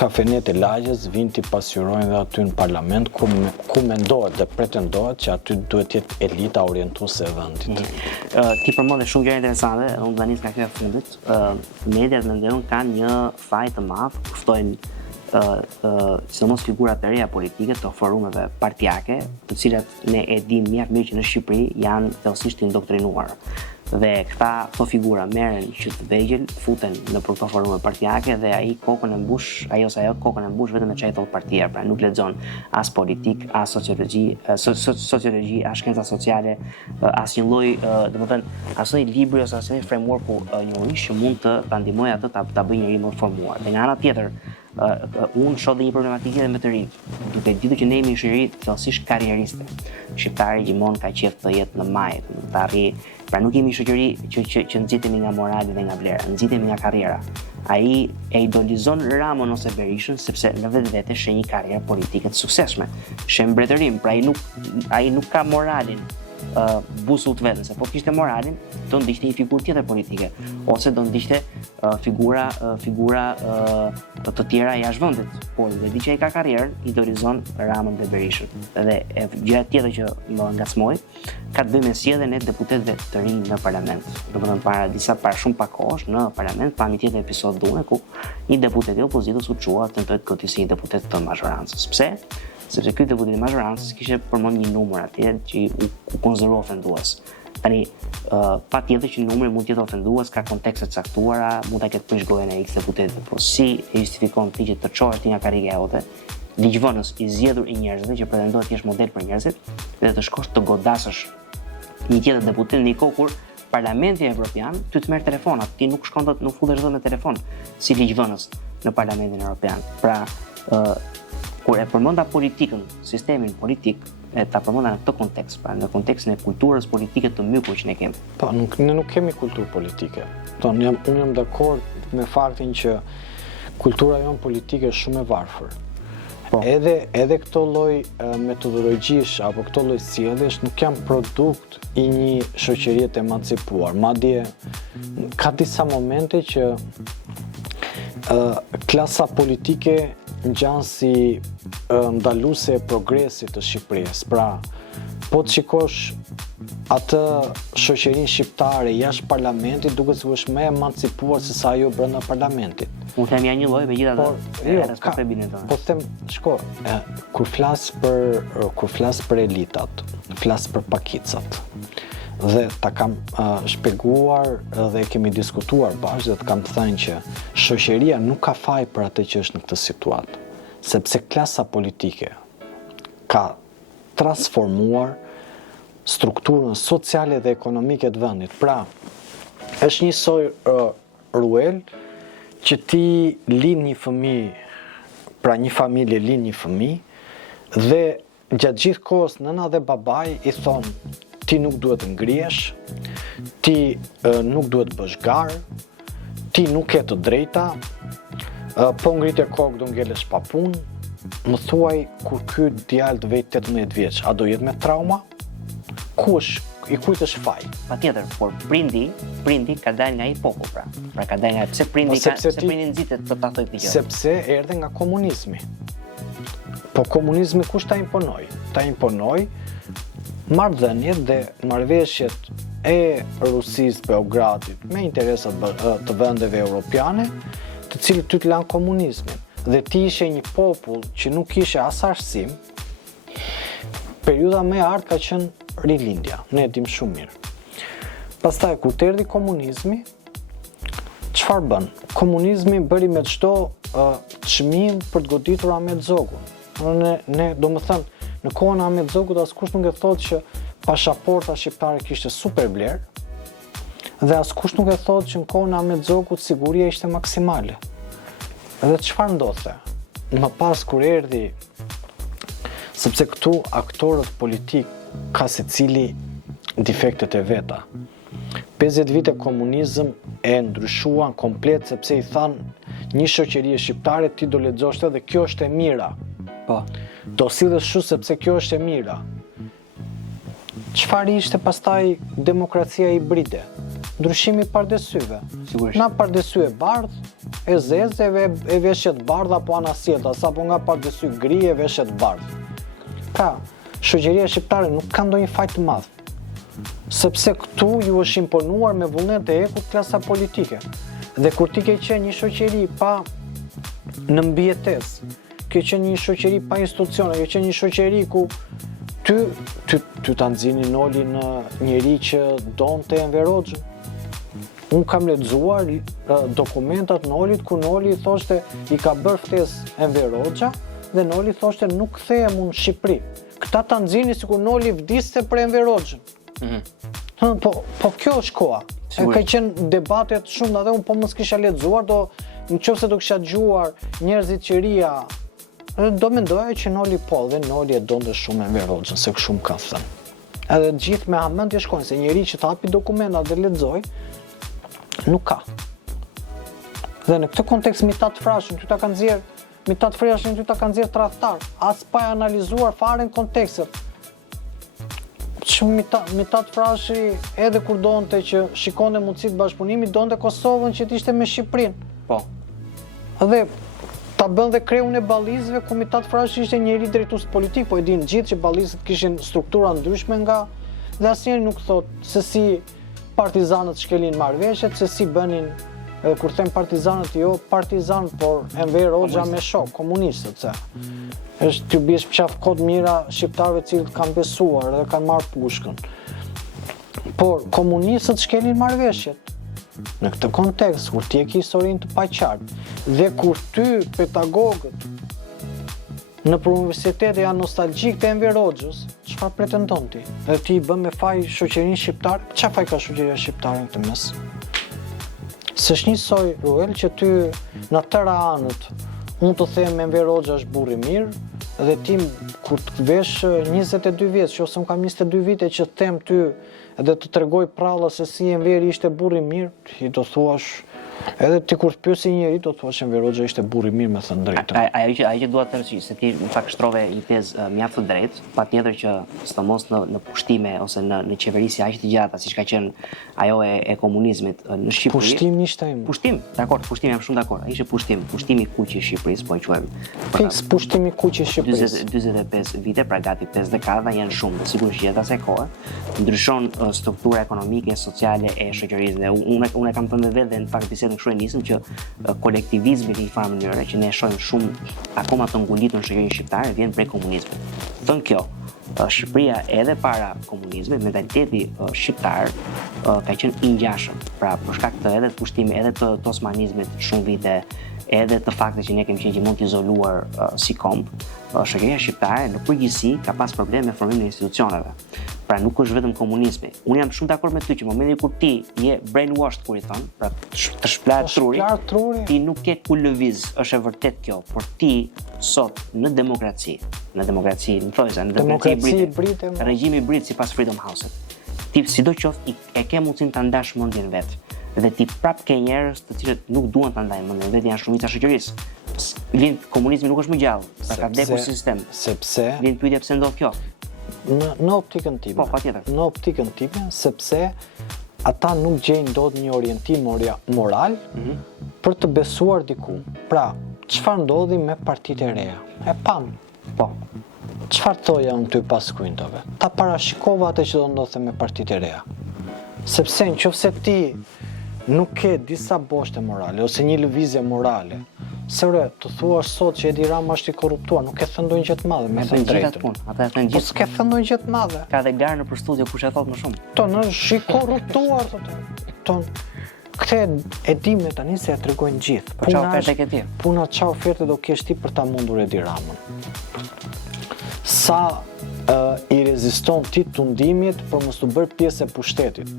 kafenet e lagjes vinë t'i pasqyrojnë dhe aty në parlament ku mendohet dhe pretendohet që aty duhet jetë elita orientuese e vendit. Ti përmend shumë gjëra interesante, unë do nis nga kjo e fundit. Mediat mendon kanë një faj të madh, ftojnë sidomos figura të reja politike të forumeve partijake, të cilat ne e dimë mjaft mirë që në Shqipëri janë thellësisht indoktrinuar. Dhe këto figura merren që të vegjël, futen në këto forume partijake dhe ai kokën e mbush, ajo kokën e mbush vetëm me çaj thotë partia, pra nuk lexon as politik, as sociologji, as shkenca sociale, as një lloj, domethënë, as një libri ose as një frameworku juridisk që mund të ta ndihmojë atë ta bëjë njëri më të formuar. Dhe nga ana tjetër, unë shoh dhe një problematikë edhe me të rinjt, duke ditur që ne jemi një shoqëri thellësisht karrieriste. Shqiptari gjithmonë ka qejf të jetë në maj, të arrijë. Pra nuk jemi shoqëri që nxitemi nga morali dhe nga vlera, nxitemi nga karriera. Ai e idolizon Ramon ose Berishën sepse në vetvete sheh një karrierë politike të suksesshme. Sheh mbretërim, pra ai nuk ka moralin busull të vetën, se po kishte moralin, do ndiqte një figurë tjetër politike, ose do ndiqte figura të tjera jashtë vendit. Por dhe di që ai ka karrierën, idolizon Ramën dhe Berishën. Dhe gjëja tjetër që më ngacmoi ka të bëjë me sjelljen e deputetëve të rinj në parlament. Domethënë para shumë pak kohësh në parlament pami tjetër episod dhune ku një deputet i opozitës u çua tentoi të godisi një deputet të mazhorancës. Pse? Sepse ky deputet i mazhorancës kishte përmend një numër atje që u konsideroi ofendues. Tani, patjetër që numri mund të jetë ofendues, ka kontekste të caktuara, mund ta ketë prish gojën e X deputetit, por si e justifikon ti që të çohesh ti nga karriera jote, ligjvënës i zgjedhur i njerëzve që pretendon të jesh model për njerëzit, dhe të shkosh të godasësh një tjetër deputet në një kohë kur Parlamenti Evropian ty të merr telefonat, ti nuk futesh dot me telefon si ligjvënës në Parlamentin Evropian. Pra, kur e përmenda politikën, sistemin politik, e ta përmenda në këtë kontekst, pra në kontekstin e kulturës politike të mykur që ne kemi. Po, ne nuk kemi kulturë politike. Unë jam dakord me faktin që kultura jonë politike është shumë e varfër. Edhe këto lloj metodologjish apo këto lloj sjelljesh nuk janë produkt i një shoqërie të emancipuar. Madje ka disa momente që klasa politike ngjan si ndaluese e progresit të Shqipërisë. Pra, po të shikosh atë shoqërinë shqiptare jashtë parlamentit, duket se është më emancipuar se sa ajo brenda parlamentit. Unë them janë një lloj megjithatë po them, shko, kur flas për elitat, flas për pakicat. Dhe ta kam shpjeguar dhe kemi diskutuar bashkë dhe të kam thënë që shoqëria nuk ka faj për atë që është në këtë situatë, sepse klasa politike ka transformuar strukturën sociale dhe ekonomike të vendit. Pra, është një soi ruel që ti lind një fëmijë, pra një familje lind një fëmijë dhe gjatë gjithë kohës nëna dhe babai i thonë ti nuk duhet të ngrihesh, ti nuk duhet të bësh garë, ti nuk ke të drejta, po ngritje kokë do ngelesh pa punë. Më thuaj, kur ky djalë të vejt 18 vjeç, a do jetë me trauma? I kujt është faj? Patjetër, por prindi ka dalë nga ai popull pra. Pra ka dalë nga pse prindi nxitet të ta thoj këtë gjë. Sepse erdhe nga komunizmi. Po komunizmi kush ta imponoi? Ta imponoi marrëdhëniet dhe marrëveshjet e Rusisë, Beogradit me interesat të vendeve europiane, të cilët ty të lanë komunizmin. Dhe ti ishe një popull që nuk ishe as arsim, periudha më e artë ka qenë rilindja, ne e dim shumë mirë. Pastaj kur erdhi komunizmi, çfarë bën? Komunizmi bëri me çdo çmim për të goditur Ahmet Zogun. Ne domethënë në kohën e Ahmet Zogut askush nuk e thotë që pasaporta shqiptare kishte super vlerë dhe askush nuk e thotë që në kohën e Ahmet Zogut siguria ishte maksimale. Edhe çfarë ndodhte? Më pas kur erdhi, sepse këtu aktorët politik ka secili defektet e veta. 50 vite komunizëm e ndryshuan komplet sepse i thanë një shoqërie shqiptare ti do lexosh dhe kjo është e mira. Po. Do sillesh kështu sepse kjo është e mira. Çfarë ishte pastaj demokracia hibride? Ndryshimi i pardesyve. Na pardesy e bardh, e zezë e veshjet bardha apo anasjeta, apo nga pardesy gri e veshjet bardh. Pra, shoqëria shqiptare nuk ka ndonjë faj të madh. Sepse këtu ju është imponuar me vullnet e ekut klasa politike. Dhe kur ti ke qenë një shoqëri pa në mbijetesë, ke qenë një shoqëri pa institucione, ke qenë një shoqëri ku ty ta nxini Nolin njëri që donte Enver Hoxhën. Unë kam lexuar dokumentat Nolit ku Noli thoshte i ka bërë ftesë Enver Hoxha dhe Noli thoshte nuk kthehem unë në Shqipëri. Këta ta nxinin sikur Noli vdiste për Enver Hoxhën. Po kjo është koha. Ka qenë debatet shumë dhe unë po mos kisha lexuar, nëse do kisha dëgjuar njerëzit që ria, do mendoja që Noli po, dhe Noli e donte shumë Enver Hoxhën, se shumë ka thënë. Edhe gjithë me hamendje shkojnë se njeri që të hapi dokumentat dhe lexoj, nuk ka. Dhe në këtë kontekst Mitat Frashin ty ta kanë nxjerr tradhtar, as pa e analizuar fare në kontekstet. Që Mitat Frashi edhe kur donte që shikonte mundësitë bashkëpunimi, donte Kosovën që t'ishte me Shqipërinë. Po. Dhe ta bën dhe kreun e ballizëve ku Mitat Frashi ishte njëri drejtues politik, po e dinë gjithë që ballizët kishin struktura ndryshme nga dhe asnjëri nuk thot se si partizanët shkelin marrëveshjet, se si bënin, edhe kur them partizanët, jo partizanët, por Enver Hoxha me shok, komunistët, se është t'ju biesh qaf kod mira shqiptarëve cilët kanë besuar dhe kanë marrë pushkën. Por komunistët shkelin marrëveshjet. Në këtë kontekst, kur ti e ke historinë të paqartë dhe kur ty pedagogët nëpër universitete janë nostalgjik të Enver Hoxhës, çfarë pretendon ti? Dhe ti i bën me faj shoqërinë shqiptare? Çfarë faj ka shoqëria shqiptare në këtë mes? S'është një soi ruel që ty në tëra anët unë të them Enver Hoxha është burr i mirë dhe ti kur të vesh 22 vjeç, ose më kam 22 vite që them ty edhe të tregoj pralla se si Enveri ishte burr i mirë, ti do thuash Edhe ti kur të pyesi njëri do të thuash Enver Hoxha ishte burr I mirë me thënë drejtën. Ajo që dua të rëqi, se ti në fakt shtrove një tezë mjaft të drejtë, patjetër që sidomos në pushtime ose në qeverisi aq të gjata siç ka qenë ajo e komunizmit në Shqipëri. Pushtim ishte. Pushtim, dakord, pushtim jam shumë dakord. Ishte pushtimi I kuqi I Shqipërisë, po e quajmë. Fiks pushtimi I kuqi I Shqipërisë. 45 vite, pra gati 5 dekada janë shumë, sigurisht që asaj kohe ndryshon struktura ekonomike, sociale e shoqërisë. Dhe unë kam thënë vetë dhe në fakt bisedën kështu e nisëm që kolektivizmi në një farë mënyrë që ne shohim shumë akoma të ngulitur në shoqërinë shqiptare vjen prej komunizmit. Thënë kjo, Shqipëria edhe para komunizmit, mentaliteti shqiptar ka qenë I ngjashëm. Pra për shkak të edhe të pushtimit, edhe të osmanizmit shumë vite, edhe të faktit që ne kemi qenë gjithmonë të izoluar si komb, shoqëria shqiptare në përgjithësi ka pas probleme me formimin e institucioneve. Pra nuk është vetëm komunizmi. Unë jam shumë dakord me ty që në momentin kur ti je brainwashed kur I thon, pra të shplat truri, ti nuk ke ku lëviz, është e vërtet kjo, por ti sot në demokraci, në demokraci brite, regjimi brit sipas Freedom House-it. Ti sidoqoftë e ke mundësinë ta ndash mendjen vet. Dhe ti prap ke njerëz të cilët nuk duan ta ndajnë mendjen vet, janë shumica e shoqërisë. Komunizmi nuk është më gjallë, pra ka vdekur si sistem. Sepse vjen pyetja pse ndodh kjo. Në optikën time. Po, patjetër. Në optikën time, sepse ata nuk gjejnë dot një orientim moral për të besuar diku. Pra, çfarë ndodhi me partitë e reja? E pam. Po. Çfarë thoja unë ty pas kujtove? Ta parashikova atë që do ndodhte me partitë e reja. Sepse nëse ti nuk ke disa boshte morale ose një lëvizje morale, të thuash sot që Edi Rama është I korruptuar, nuk e thënë ndonjë gjë të madhe, me thënë drejtën. Ata e thënë gjithë. Po s'ke thënë ndonjë gjë të madhe. Ka dhe garë në studio kush e thot më shumë. Ton është I korruptuar ton. Këtë e dim ne tani se e tregojnë gjithë. Po çfarë oferte ke ti? Puna çfarë oferte do kesh ti për ta mundur Edi Ramën? Sa I reziston ti tundimit për mos të bërë pjesë e pushtetit.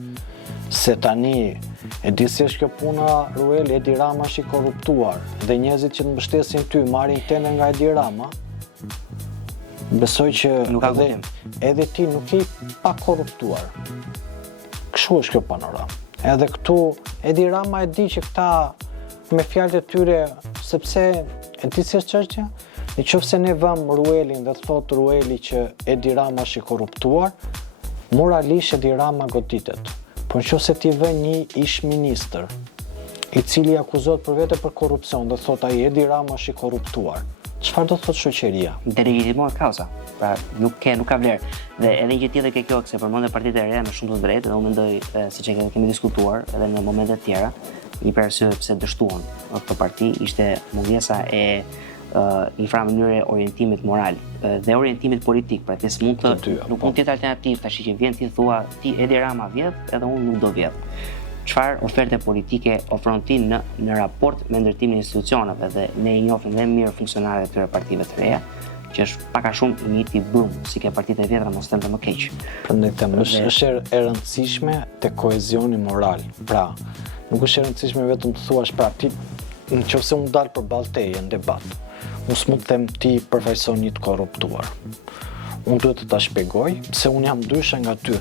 Se tani e di si është kjo puna Ruel, Edi Rama është I korruptuar dhe njerëzit që të mbështesin ty marrin tende nga Edi Rama, besoj që edhe ti nuk I pa korruptuar. Kështu është kjo panoramë. Edhe këtu Edi Rama e di që këta me fjalët e tyre, sepse e di si është çështja, nëse ne vëm Ruelin dhe thot Rueli që Edi Rama është I korruptuar, moralisht Edi Rama goditet. Po nëse ti vë një ish ministër I cili akuzohet për vete për korrupsion dhe thot ai Edi Rama është I korruptuar, çfarë do thot shoqëria? Delegitimohet kauza. Pra nuk ka vlerë. Dhe edhe një tjetër ke kjo se përmendë partitë e reja me shumë të drejtë, dhe unë mendoj siç e kemi diskutuar edhe në momente të tjera, një arsye pse dështuan këtë parti ishte mungesa e një farë mënyre orientimit moral dhe orientimit politik, pra ti nuk mund të jetë alternativë tash që vjen ti thua ti Edi Rama vjedh edhe unë nuk do vjedh. Çfarë oferte politike ofron ti në raport me ndërtimin e institucioneve dhe ne I njohim dhe mirë funksionarët e këtyre partive të reja, që është pak a shumë I njëjti brum si ke partitë e vjetra mos them të më keq. Prandaj them është e rëndësishme te kohezioni moral. Pra, nuk është e rëndësishme vetëm të thuash pra ti nëse unë dal përballë teje në debat. Unë s'mund të them ti përfaqëson një të korruptuar. Unë duhet të ta shpjegoj pse unë jam ndryshe nga ty.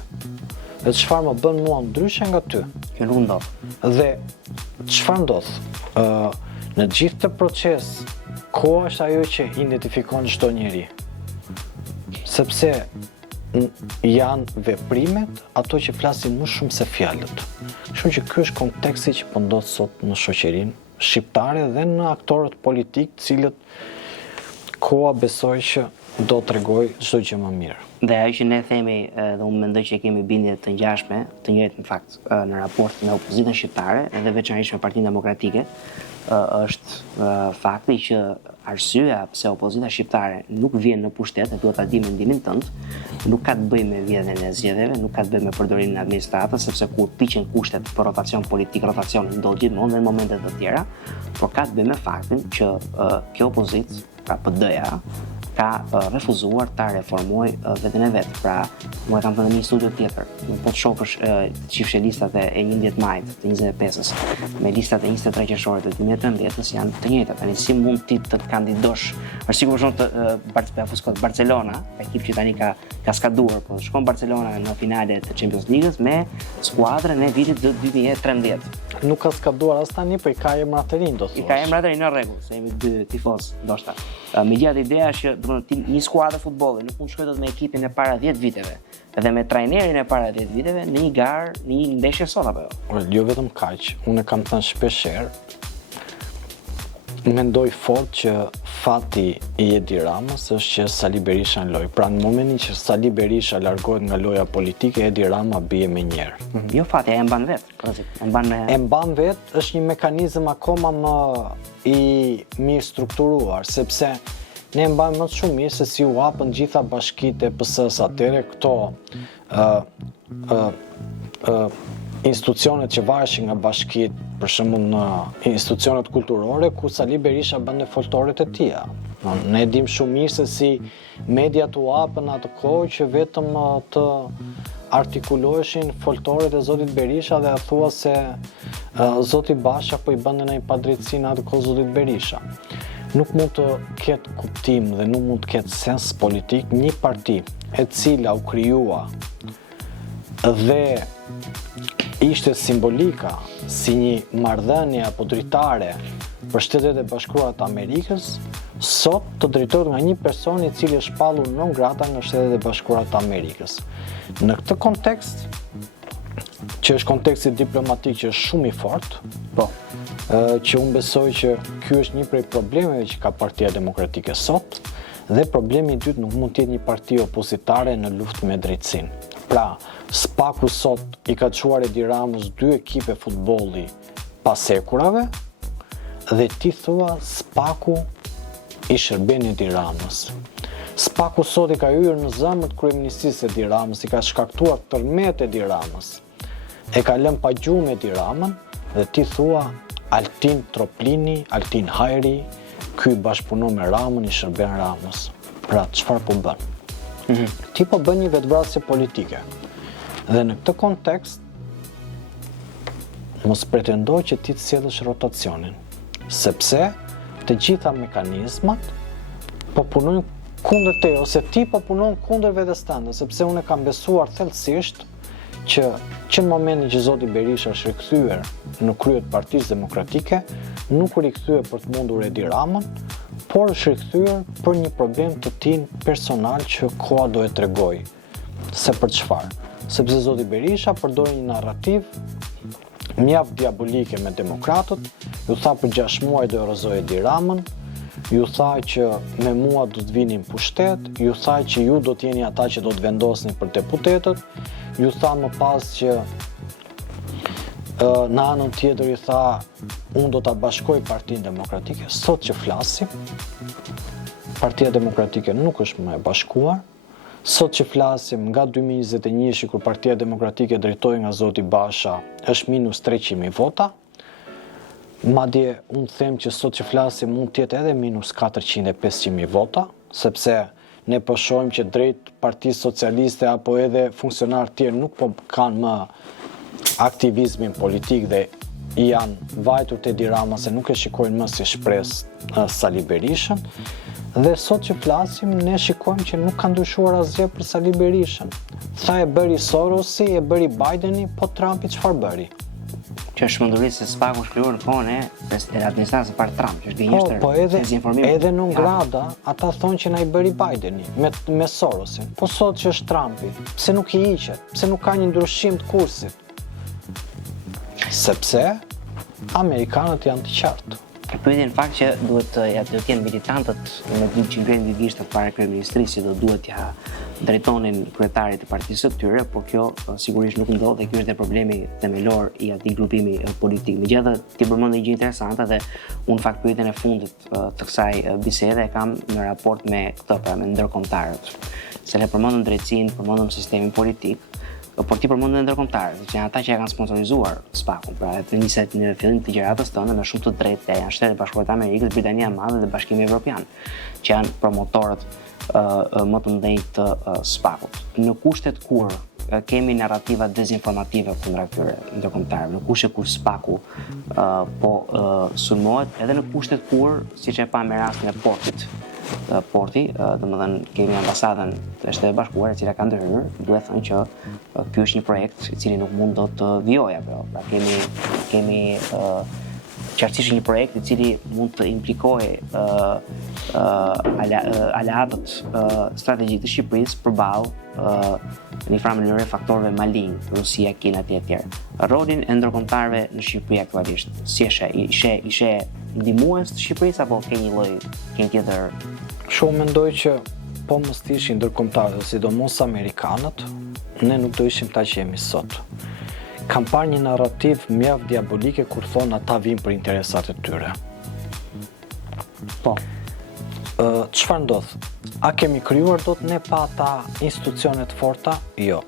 Dhe çfarë më bën mua ndryshe nga ty. Kjo nuk ndodh. Dhe çfarë ndodh? Në gjithë të proces, koha është ajo që identifikon çdo njeri. Sepse janë veprimet ato që flasin më shumë se fjalët. Kështu që ky është konteksti që po ndodh sot në shoqërinë shqiptare dhe në aktorët politik, të cilët koha besoj që do t'rregoj çdo gjë më mirë. Dhe ajo që ne themi dhe unë mendoj që kemi bindje të ngjashme, të njëjtë në fakt në raport me opozitën shqiptare edhe veçanërisht me Partinë Demokratike, është fakti që arsyeja pse opozita shqiptare nuk vjen në pushtet, e duhet ta di mendimin tënd, nuk ka të bëjë me vjedhjen e zgjedhjeve, nuk ka të bëjë me përdorimin e administratës, sepse kur piqen kushtet për rotacion politik, rotacioni ndodh gjithmonë dhe në momente të tjera, por ka të bëjë me faktin që kjo opozitë, pra PD-ja, ka refuzuar ta reformoj veten e vet. Pra, mua kam thënë në një studio tjetër, po të shohësh çifshe listat e 11 majit të 25-s me listat e 23 qershorit të 2013-s janë të njëjta. Tani si mund ti të kandidosh? Është sikur për shembull të Barcelona, ekip që tani ka skaduar, po shkon Barcelona në finale të Champions League-s me skuadrën e vitit 2013. Nuk ka skaduar as tani, po i ka emra të rinj, do thuash. I ka emra të rinj në rregull, se jemi dy tifoz, ndoshta. Megjithatë ideja është që një skuadër futbolli nuk mund shkojë dot me ekipin e para 10 viteve, edhe me trajnerin e para 10 viteve në një garë, në një ndeshje sot apo jo. Jo vetëm kaq, unë kam thënë shpeshherë, mendoj fort që fati i Edi Ramës është që Sali Berisha në lojë. Pra në momentin që Sali Berisha largohet nga loja politike, Edi Rama bie me njerë. Jo fati, e mban vetë. E mban vetë, është një mekanizëm akoma më i mirë strukturuar, sepse ne mbajmë më shumë mirë se si u hapën gjitha bashkitë e PS-s atëre, këto institucionet që vareshin nga bashkitë, për shembull në institucionet kulturore, ku Sali Berisha bënte foltoret e tia. Ne dim shumë mirë se si mediat u hapën atë kohë që vetëm të artikuloheshin foltoret e zotit Berisha dhe thua se zoti Basha po i bënte ndonjë padrejtësi në atë kohë zotit Berisha. Nuk mund të ketë kuptim dhe nuk mund të ketë sens politik një parti e cila u krijua dhe ishte simbolika si një marrëdhënie apo dritare për Shtetet e Bashkuara të Amerikës, sot të drejtohet nga një person i cili është shpallur non grata nga Shtetet e Bashkuara të Amerikës. Në këtë kontekst, që është konteksti diplomatik që është shumë i fortë, që unë besoj që ky është një prej problemeve që ka Partia Demokratike sot, dhe problemi i dytë nuk mund të jetë një parti opozitare në luftë me drejtësinë. Pra, SPAK-u sot i ka çuar Edi Ramës 2 ekipe futbolli pas ekurave dhe ti thua SPAK-u i shërben Edi Ramës. SPAK-u sot i ka hyrë në zemër të kryeministisë Edi Ramës, i ka shkaktuar tërmet Edi Ramës, e ka lënë pa gjumë Edi Ramën dhe ti thua Altin Troplini, Altin Hajri, ky bashkëpunon me Ramën, i shërben Ramës. Pra, çfarë po bën? Ti po bën një vetvrasje politike. Dhe në këtë kontekst, mos pretendoj që ti të sjellësh rotacionin, sepse të gjitha mekanizmat po punojnë kundër te, ose ti po punon kundër vetes tënde, sepse unë kam besuar thellësisht që në momentin që zoti Berisha është rikthyer në krye të Partisë Demokratike, nuk u rikthye për të mundur Edi Ramën, por është rikthyer për një problem të tij personal që koha do e tregoj. Se për çfarë? Sepse zoti Berisha përdori një narrativ mjaft diabolike me demokratët, ju tha për 6 muaj do erozoj Edi Ramën, ju tha që me mua do të vinin pushtet, ju tha që ju do të jeni ata që do të vendosni për deputetët, ju tha më pas që në anën tjetër i tha unë do ta bashkoj Partinë Demokratike. Sot që flasim, Partia Demokratike nuk është më e bashkuar. Sot që flasim nga 2021 kur Partia Demokratike drejtohej nga zoti Basha, është minus 300.000 vota. Madje unë them që sot që flasim mund të jetë edhe minus 400-500.000 vota, sepse ne po shohim që drejt Partisë Socialiste apo edhe funksionarë tjerë nuk po kanë më aktivizmin politik dhe janë vajtur te Edi Rama se nuk e shikojnë më si shpresë Sali Berishën. Dhe sot që flasim, ne shikojmë që nuk ka ndryshuar asgjë për Sali Berishën. Tha e bëri Sorosi, e bëri Bideni, po Trumpi çfarë bëri? Që është shmenduri se SPAK-u është krijuar në kohën e administratës së parë Trump, që është gënjeshtër. Po edhe në grada, ata thonë që na i bëri Bideni me Sorosin. Po sot që është Trumpi, pse nuk i hiqet? Pse nuk ka një ndryshim të kursit? Sepse amerikanët janë të qartë. Pyetja në fakt që duhet të jenë militantët në që ngrenë ligjisht para kryeministrisë që do duhet ja drejtonin kryetarit të partisë së tyre, por kjo sigurisht nuk ndodh dhe ky është problemi themelor i atij grupimi politik. Megjithatë, ti përmend një gjë interesante dhe unë fakt pyetjen e fundit të kësaj bisede e kam në raport me këtë, pra me ndërkombëtarët. Se ne përmendëm drejtësinë, përmendëm sistemin politik, por ti përmend edhe ndërkombëtarët, që janë ata që e kanë sponsorizuar SPAC-un. Pra, të niset në fillim të gjeratës tonë me shumë të drejtë janë Shtetet Bashkuara të Amerikës, Britania e Madhe dhe Bashkimi Evropian, që janë promotorët më të mëdhenj të SPAC-ut. Në kushtet kur kemi narrativa dezinformative kundra këtyre ndërkombëtarëve, në kushtet kur SPAC-u po sulmohet, edhe në kushtet kur, siç e pa me rastin e porti, domethënë kemi ambasadën të Shtetit Bashkuar, e cila ka ndërhyrë, duhet thënë që ky është një projekt i cili nuk mund do të vijojë apo. Pra kemi qartësisht një projekt i cili mund të implikojë aleatët strategjik të Shqipërisë përballë në një farë mënyrë faktorëve malign, Rusia, Kina etj. Rolin e ndërkombëtarëve në Shqipëri aktualisht, si ishe ndihmues të Shqipërisë apo ke një tjetër? Shumë mendoj që po mos ishin ndërkombëtarët, sidomos amerikanët, ne nuk do ishim ta që jemi sot. Kam parë një narrativ mjaft diabolike kur thonë ata vinë për interesat e tyre. Po. Çfarë ndodh? A kemi krijuar dot ne pa ata institucione të forta? Jo.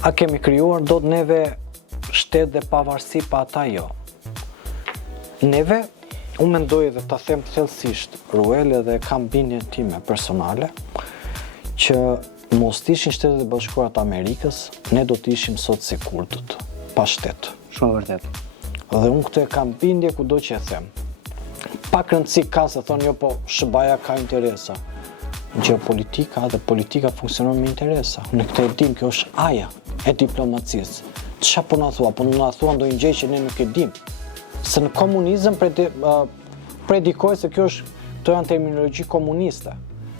A kemi krijuar dot neve shtet dhe pavarësi pa ata? Jo. Neve, unë mendoj dhe ta them thellësisht, Ruel, edhe kam bindjen time personale, që mos ishin Shtetet e Bashkuara të Amerikës, ne do të ishim sot si kurdët, pa shtet. Shumë vërtet. Dhe unë këtë kam bindje kudo që e them. Pak rëndësi ka se thonë jo, po SBA ka interesa. Geopolitika dhe politika funksionon me interesa. Në këtë e dim, kjo është aja e diplomacisë. Çfarë po na thua? Po na thua ndonjë gjë që ne nuk e dim. Se në komunizëm predikoj se kjo këto janë terminologji komuniste.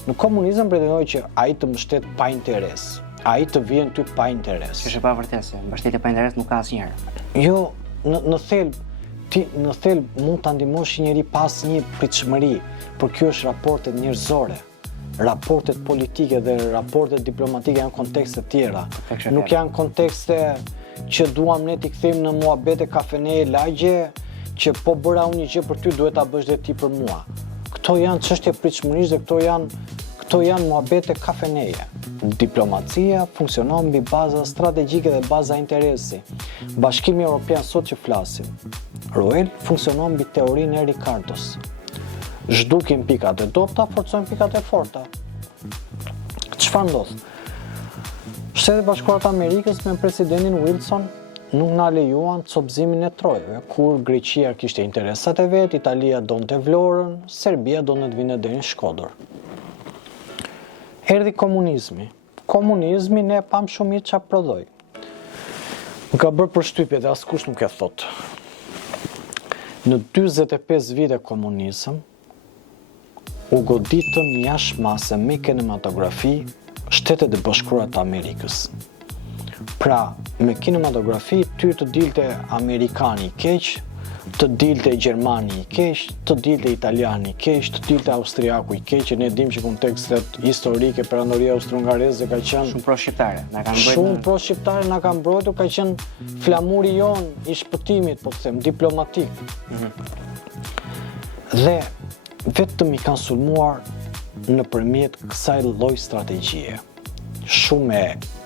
Në komunizëm predikoj që ai të mbështet pa interes, ai të vjen ty pa interes. Që është pa vërtetëse, mbështetje pa interes nuk ka asnjëherë. Jo, në thelb mund ta ndihmosh një njeri pas një pritshmëri, por kjo është raportet njerëzore. Raportet politike dhe raportet diplomatike janë kontekste tjera. Nuk janë kontekste që duam ne t'i kthejmë në muhabete kafeneje lagje, që po bëra unë një gjë për ty, duhet ta bësh dhe ti për mua. Këto janë çështje pritshmërisë dhe këto janë muhabete kafeneje. Diplomacia funksionon mbi baza strategjike dhe baza interesi. Bashkimi Evropian sot që flasim, Ruel, funksionon mbi teorinë e Ricardos. Zhdukim pikat e dobta, forcojmë pikat e forta. Çfarë ndodh? Shtetet Bashkuara të Amerikës me presidentin Wilson nuk na lejuan copëzimin e trojeve, kur Greqia kishte interesat e vet, Italia donte Vlorën, Serbia donte të vinte deri në Shkodër. Erdhi komunizmi. Komunizmi ne pam shumë mirë çfarë prodhoi. Më ka bërë përshtypje dhe askush nuk e thot. Në 45 vite komunizëm u goditën jashtëmase me kinematografi Shtetet e Bashkuara të Amerikës. Pra, me kinematografi, ty të dilte Amerikani i keq, të dilte Gjermani i keq, të dilte Italiani i keq, të dilte Austriaku i keq, që ne dim që kontekstet historike perandoria austro-hungareze ka qenë shumë pro-shqiptare, na kanë mbrojtur. Shumë pro-shqiptare na kanë mbrojtur, ka qenë flamuri jon i shpëtimit, po të them, diplomatik. Dhe vetëm i kanë sulmuar nëpërmjet kësaj lloj strategjie. Shumë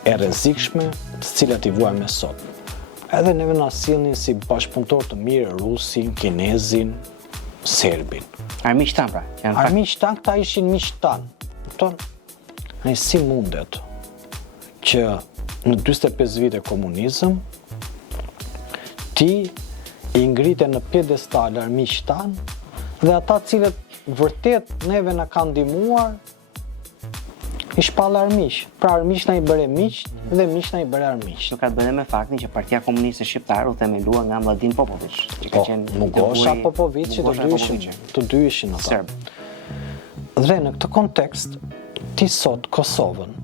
e rrezikshme, të cilat i vuajmë sot. Edhe neve na sillnin si bashkëpunëtor të mirë rusin, kinezin, serbin. Armiq tan pra. Armiq tan, këta ishin miq tan. Kupton? Ai si mundet që në 45 vite komunizëm ti i ngrite në pjedestal armiq tan dhe ata cilët vërtet neve na kanë ndihmuar i shpallë armiq. Pra armiq na i bëre miq dhe miq na i bëre armiq. Nuk ka të bëjë me faktin që Partia Komuniste Shqiptare u themelua nga Mladen Popović, që ka qenë Mugosha Popović, të dy ishin ata. Serb. Dhe në këtë kontekst, ti sot Kosovën,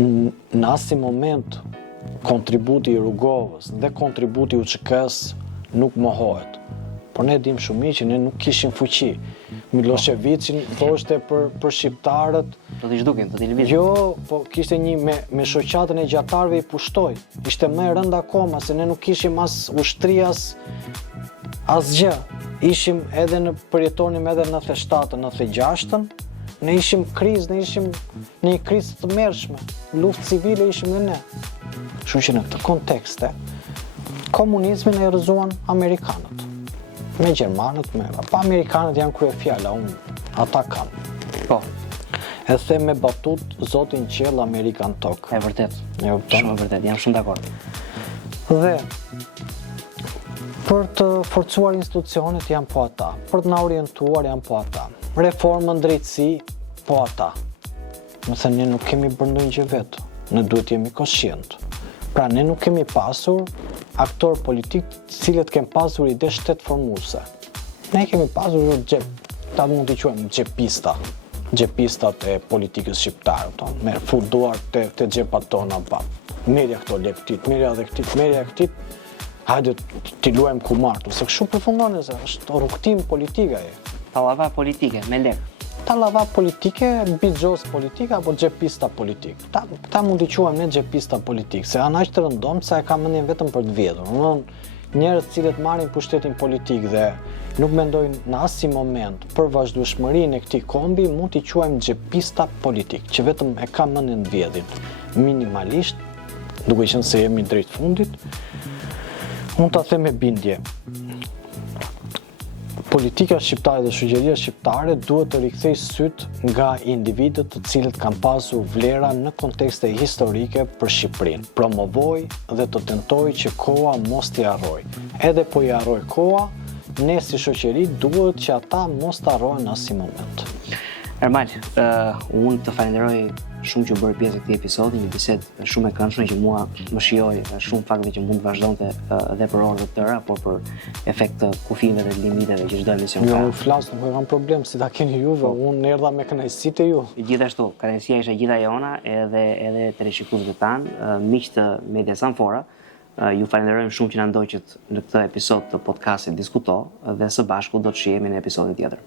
në asnjë moment kontributi i Rugovës dhe kontributi i UÇK-s nuk mohohet. Por ne dim shumë mirë që ne nuk kishim fuqi. Miloševićin thoshte për shqiptarët, do t'i zhdukin, do t'i lëvizin. Jo, po kishte një me shoqatën e gjatarëve i pushtoi. Ishte më e rënd akoma se ne nuk kishim as ushtri as gjë. Ishim edhe përjetonim edhe në 97-ën, 96-ën, ne ishim krizë, ne ishim në një krizë të tmerrshme. Luftë civile ishim dhe ne. Kështu që në këtë kontekste, komunizmin e rrëzuan amerikanët. Me gjermanët, pa amerikanët janë kryefjala, ata kanë. Po. E the me batut Zotin Qell Amerikan Tok. E vërtet. Shumë e vërtet, jam shumë dakord. Dhe për të forcuar institucionet janë po ata, për të na orientuar janë po ata. Reformën drejtësi, po ata. Më thënë, ne nuk kemi bërë ndonjë gjë vetë, ne duhet jemi koshient. Pra, ne nuk kemi pasur aktor politik cilët kemë pasur ide shtetformuese. Ne kemi pasur ta mund t'i quajmë gjepistat e politikës shqiptare, me fut duar të gjepat tona, merja këto lek këtit, merja dhe këtit, merja këtit, hajde t'i luajmë kumartu, se kështu përfundon e se është rrugtim politika e. Tallava politike, me lek. Tallava politike, bizos politika, apo gjepista politik. Ta mund t'i quajmë ne gjepista politik, se janë aq të rëndomt se e ka mendjen vetëm për të vjedhur. Njerëz cilët marrin pushtetin politik dhe nuk mendojnë në asnjë moment për vazhdueshmërinë e këtij kombi, mund t'i quajmë gjepista politik, që vetëm e ka mendjen të vjedhin. Minimalisht, duke qenë se jemi drejt fundit, mund ta them me bindje. Politika shqiptare dhe shoqëria shqiptare duhet të rikthejë syt nga individët të cilët kanë pasur vlera në kontekste historike për Shqipërinë. Promovoj dhe të tentoj që koha mos t'i harroj. Edhe po i harroj koha, ne si shoqëri duhet që ata mos të harrohen në asnjë moment. Ermal, unë të falenderoj shumë që bërë pjesë e këtij episodi, një bisedë shumë e këndshme që mua më shijoi shumë fakte që mund të vazhdonte edhe për orë të tëra, por për efekt të kufijve dhe limiteve që çdo emision ka. Jo, flas, nuk kam problem, si ta keni juve, unë erdha me kënaqësitë ju. Gjithashtu, kënaqësia ishte gjitha jona, edhe teleshikuesve tanë, miq të Medias Amfora. Ju falenderojmë shumë që na ndoqët në këtë episod të podcastit Diskuto dhe së bashku do të shihemi në episodin tjetër.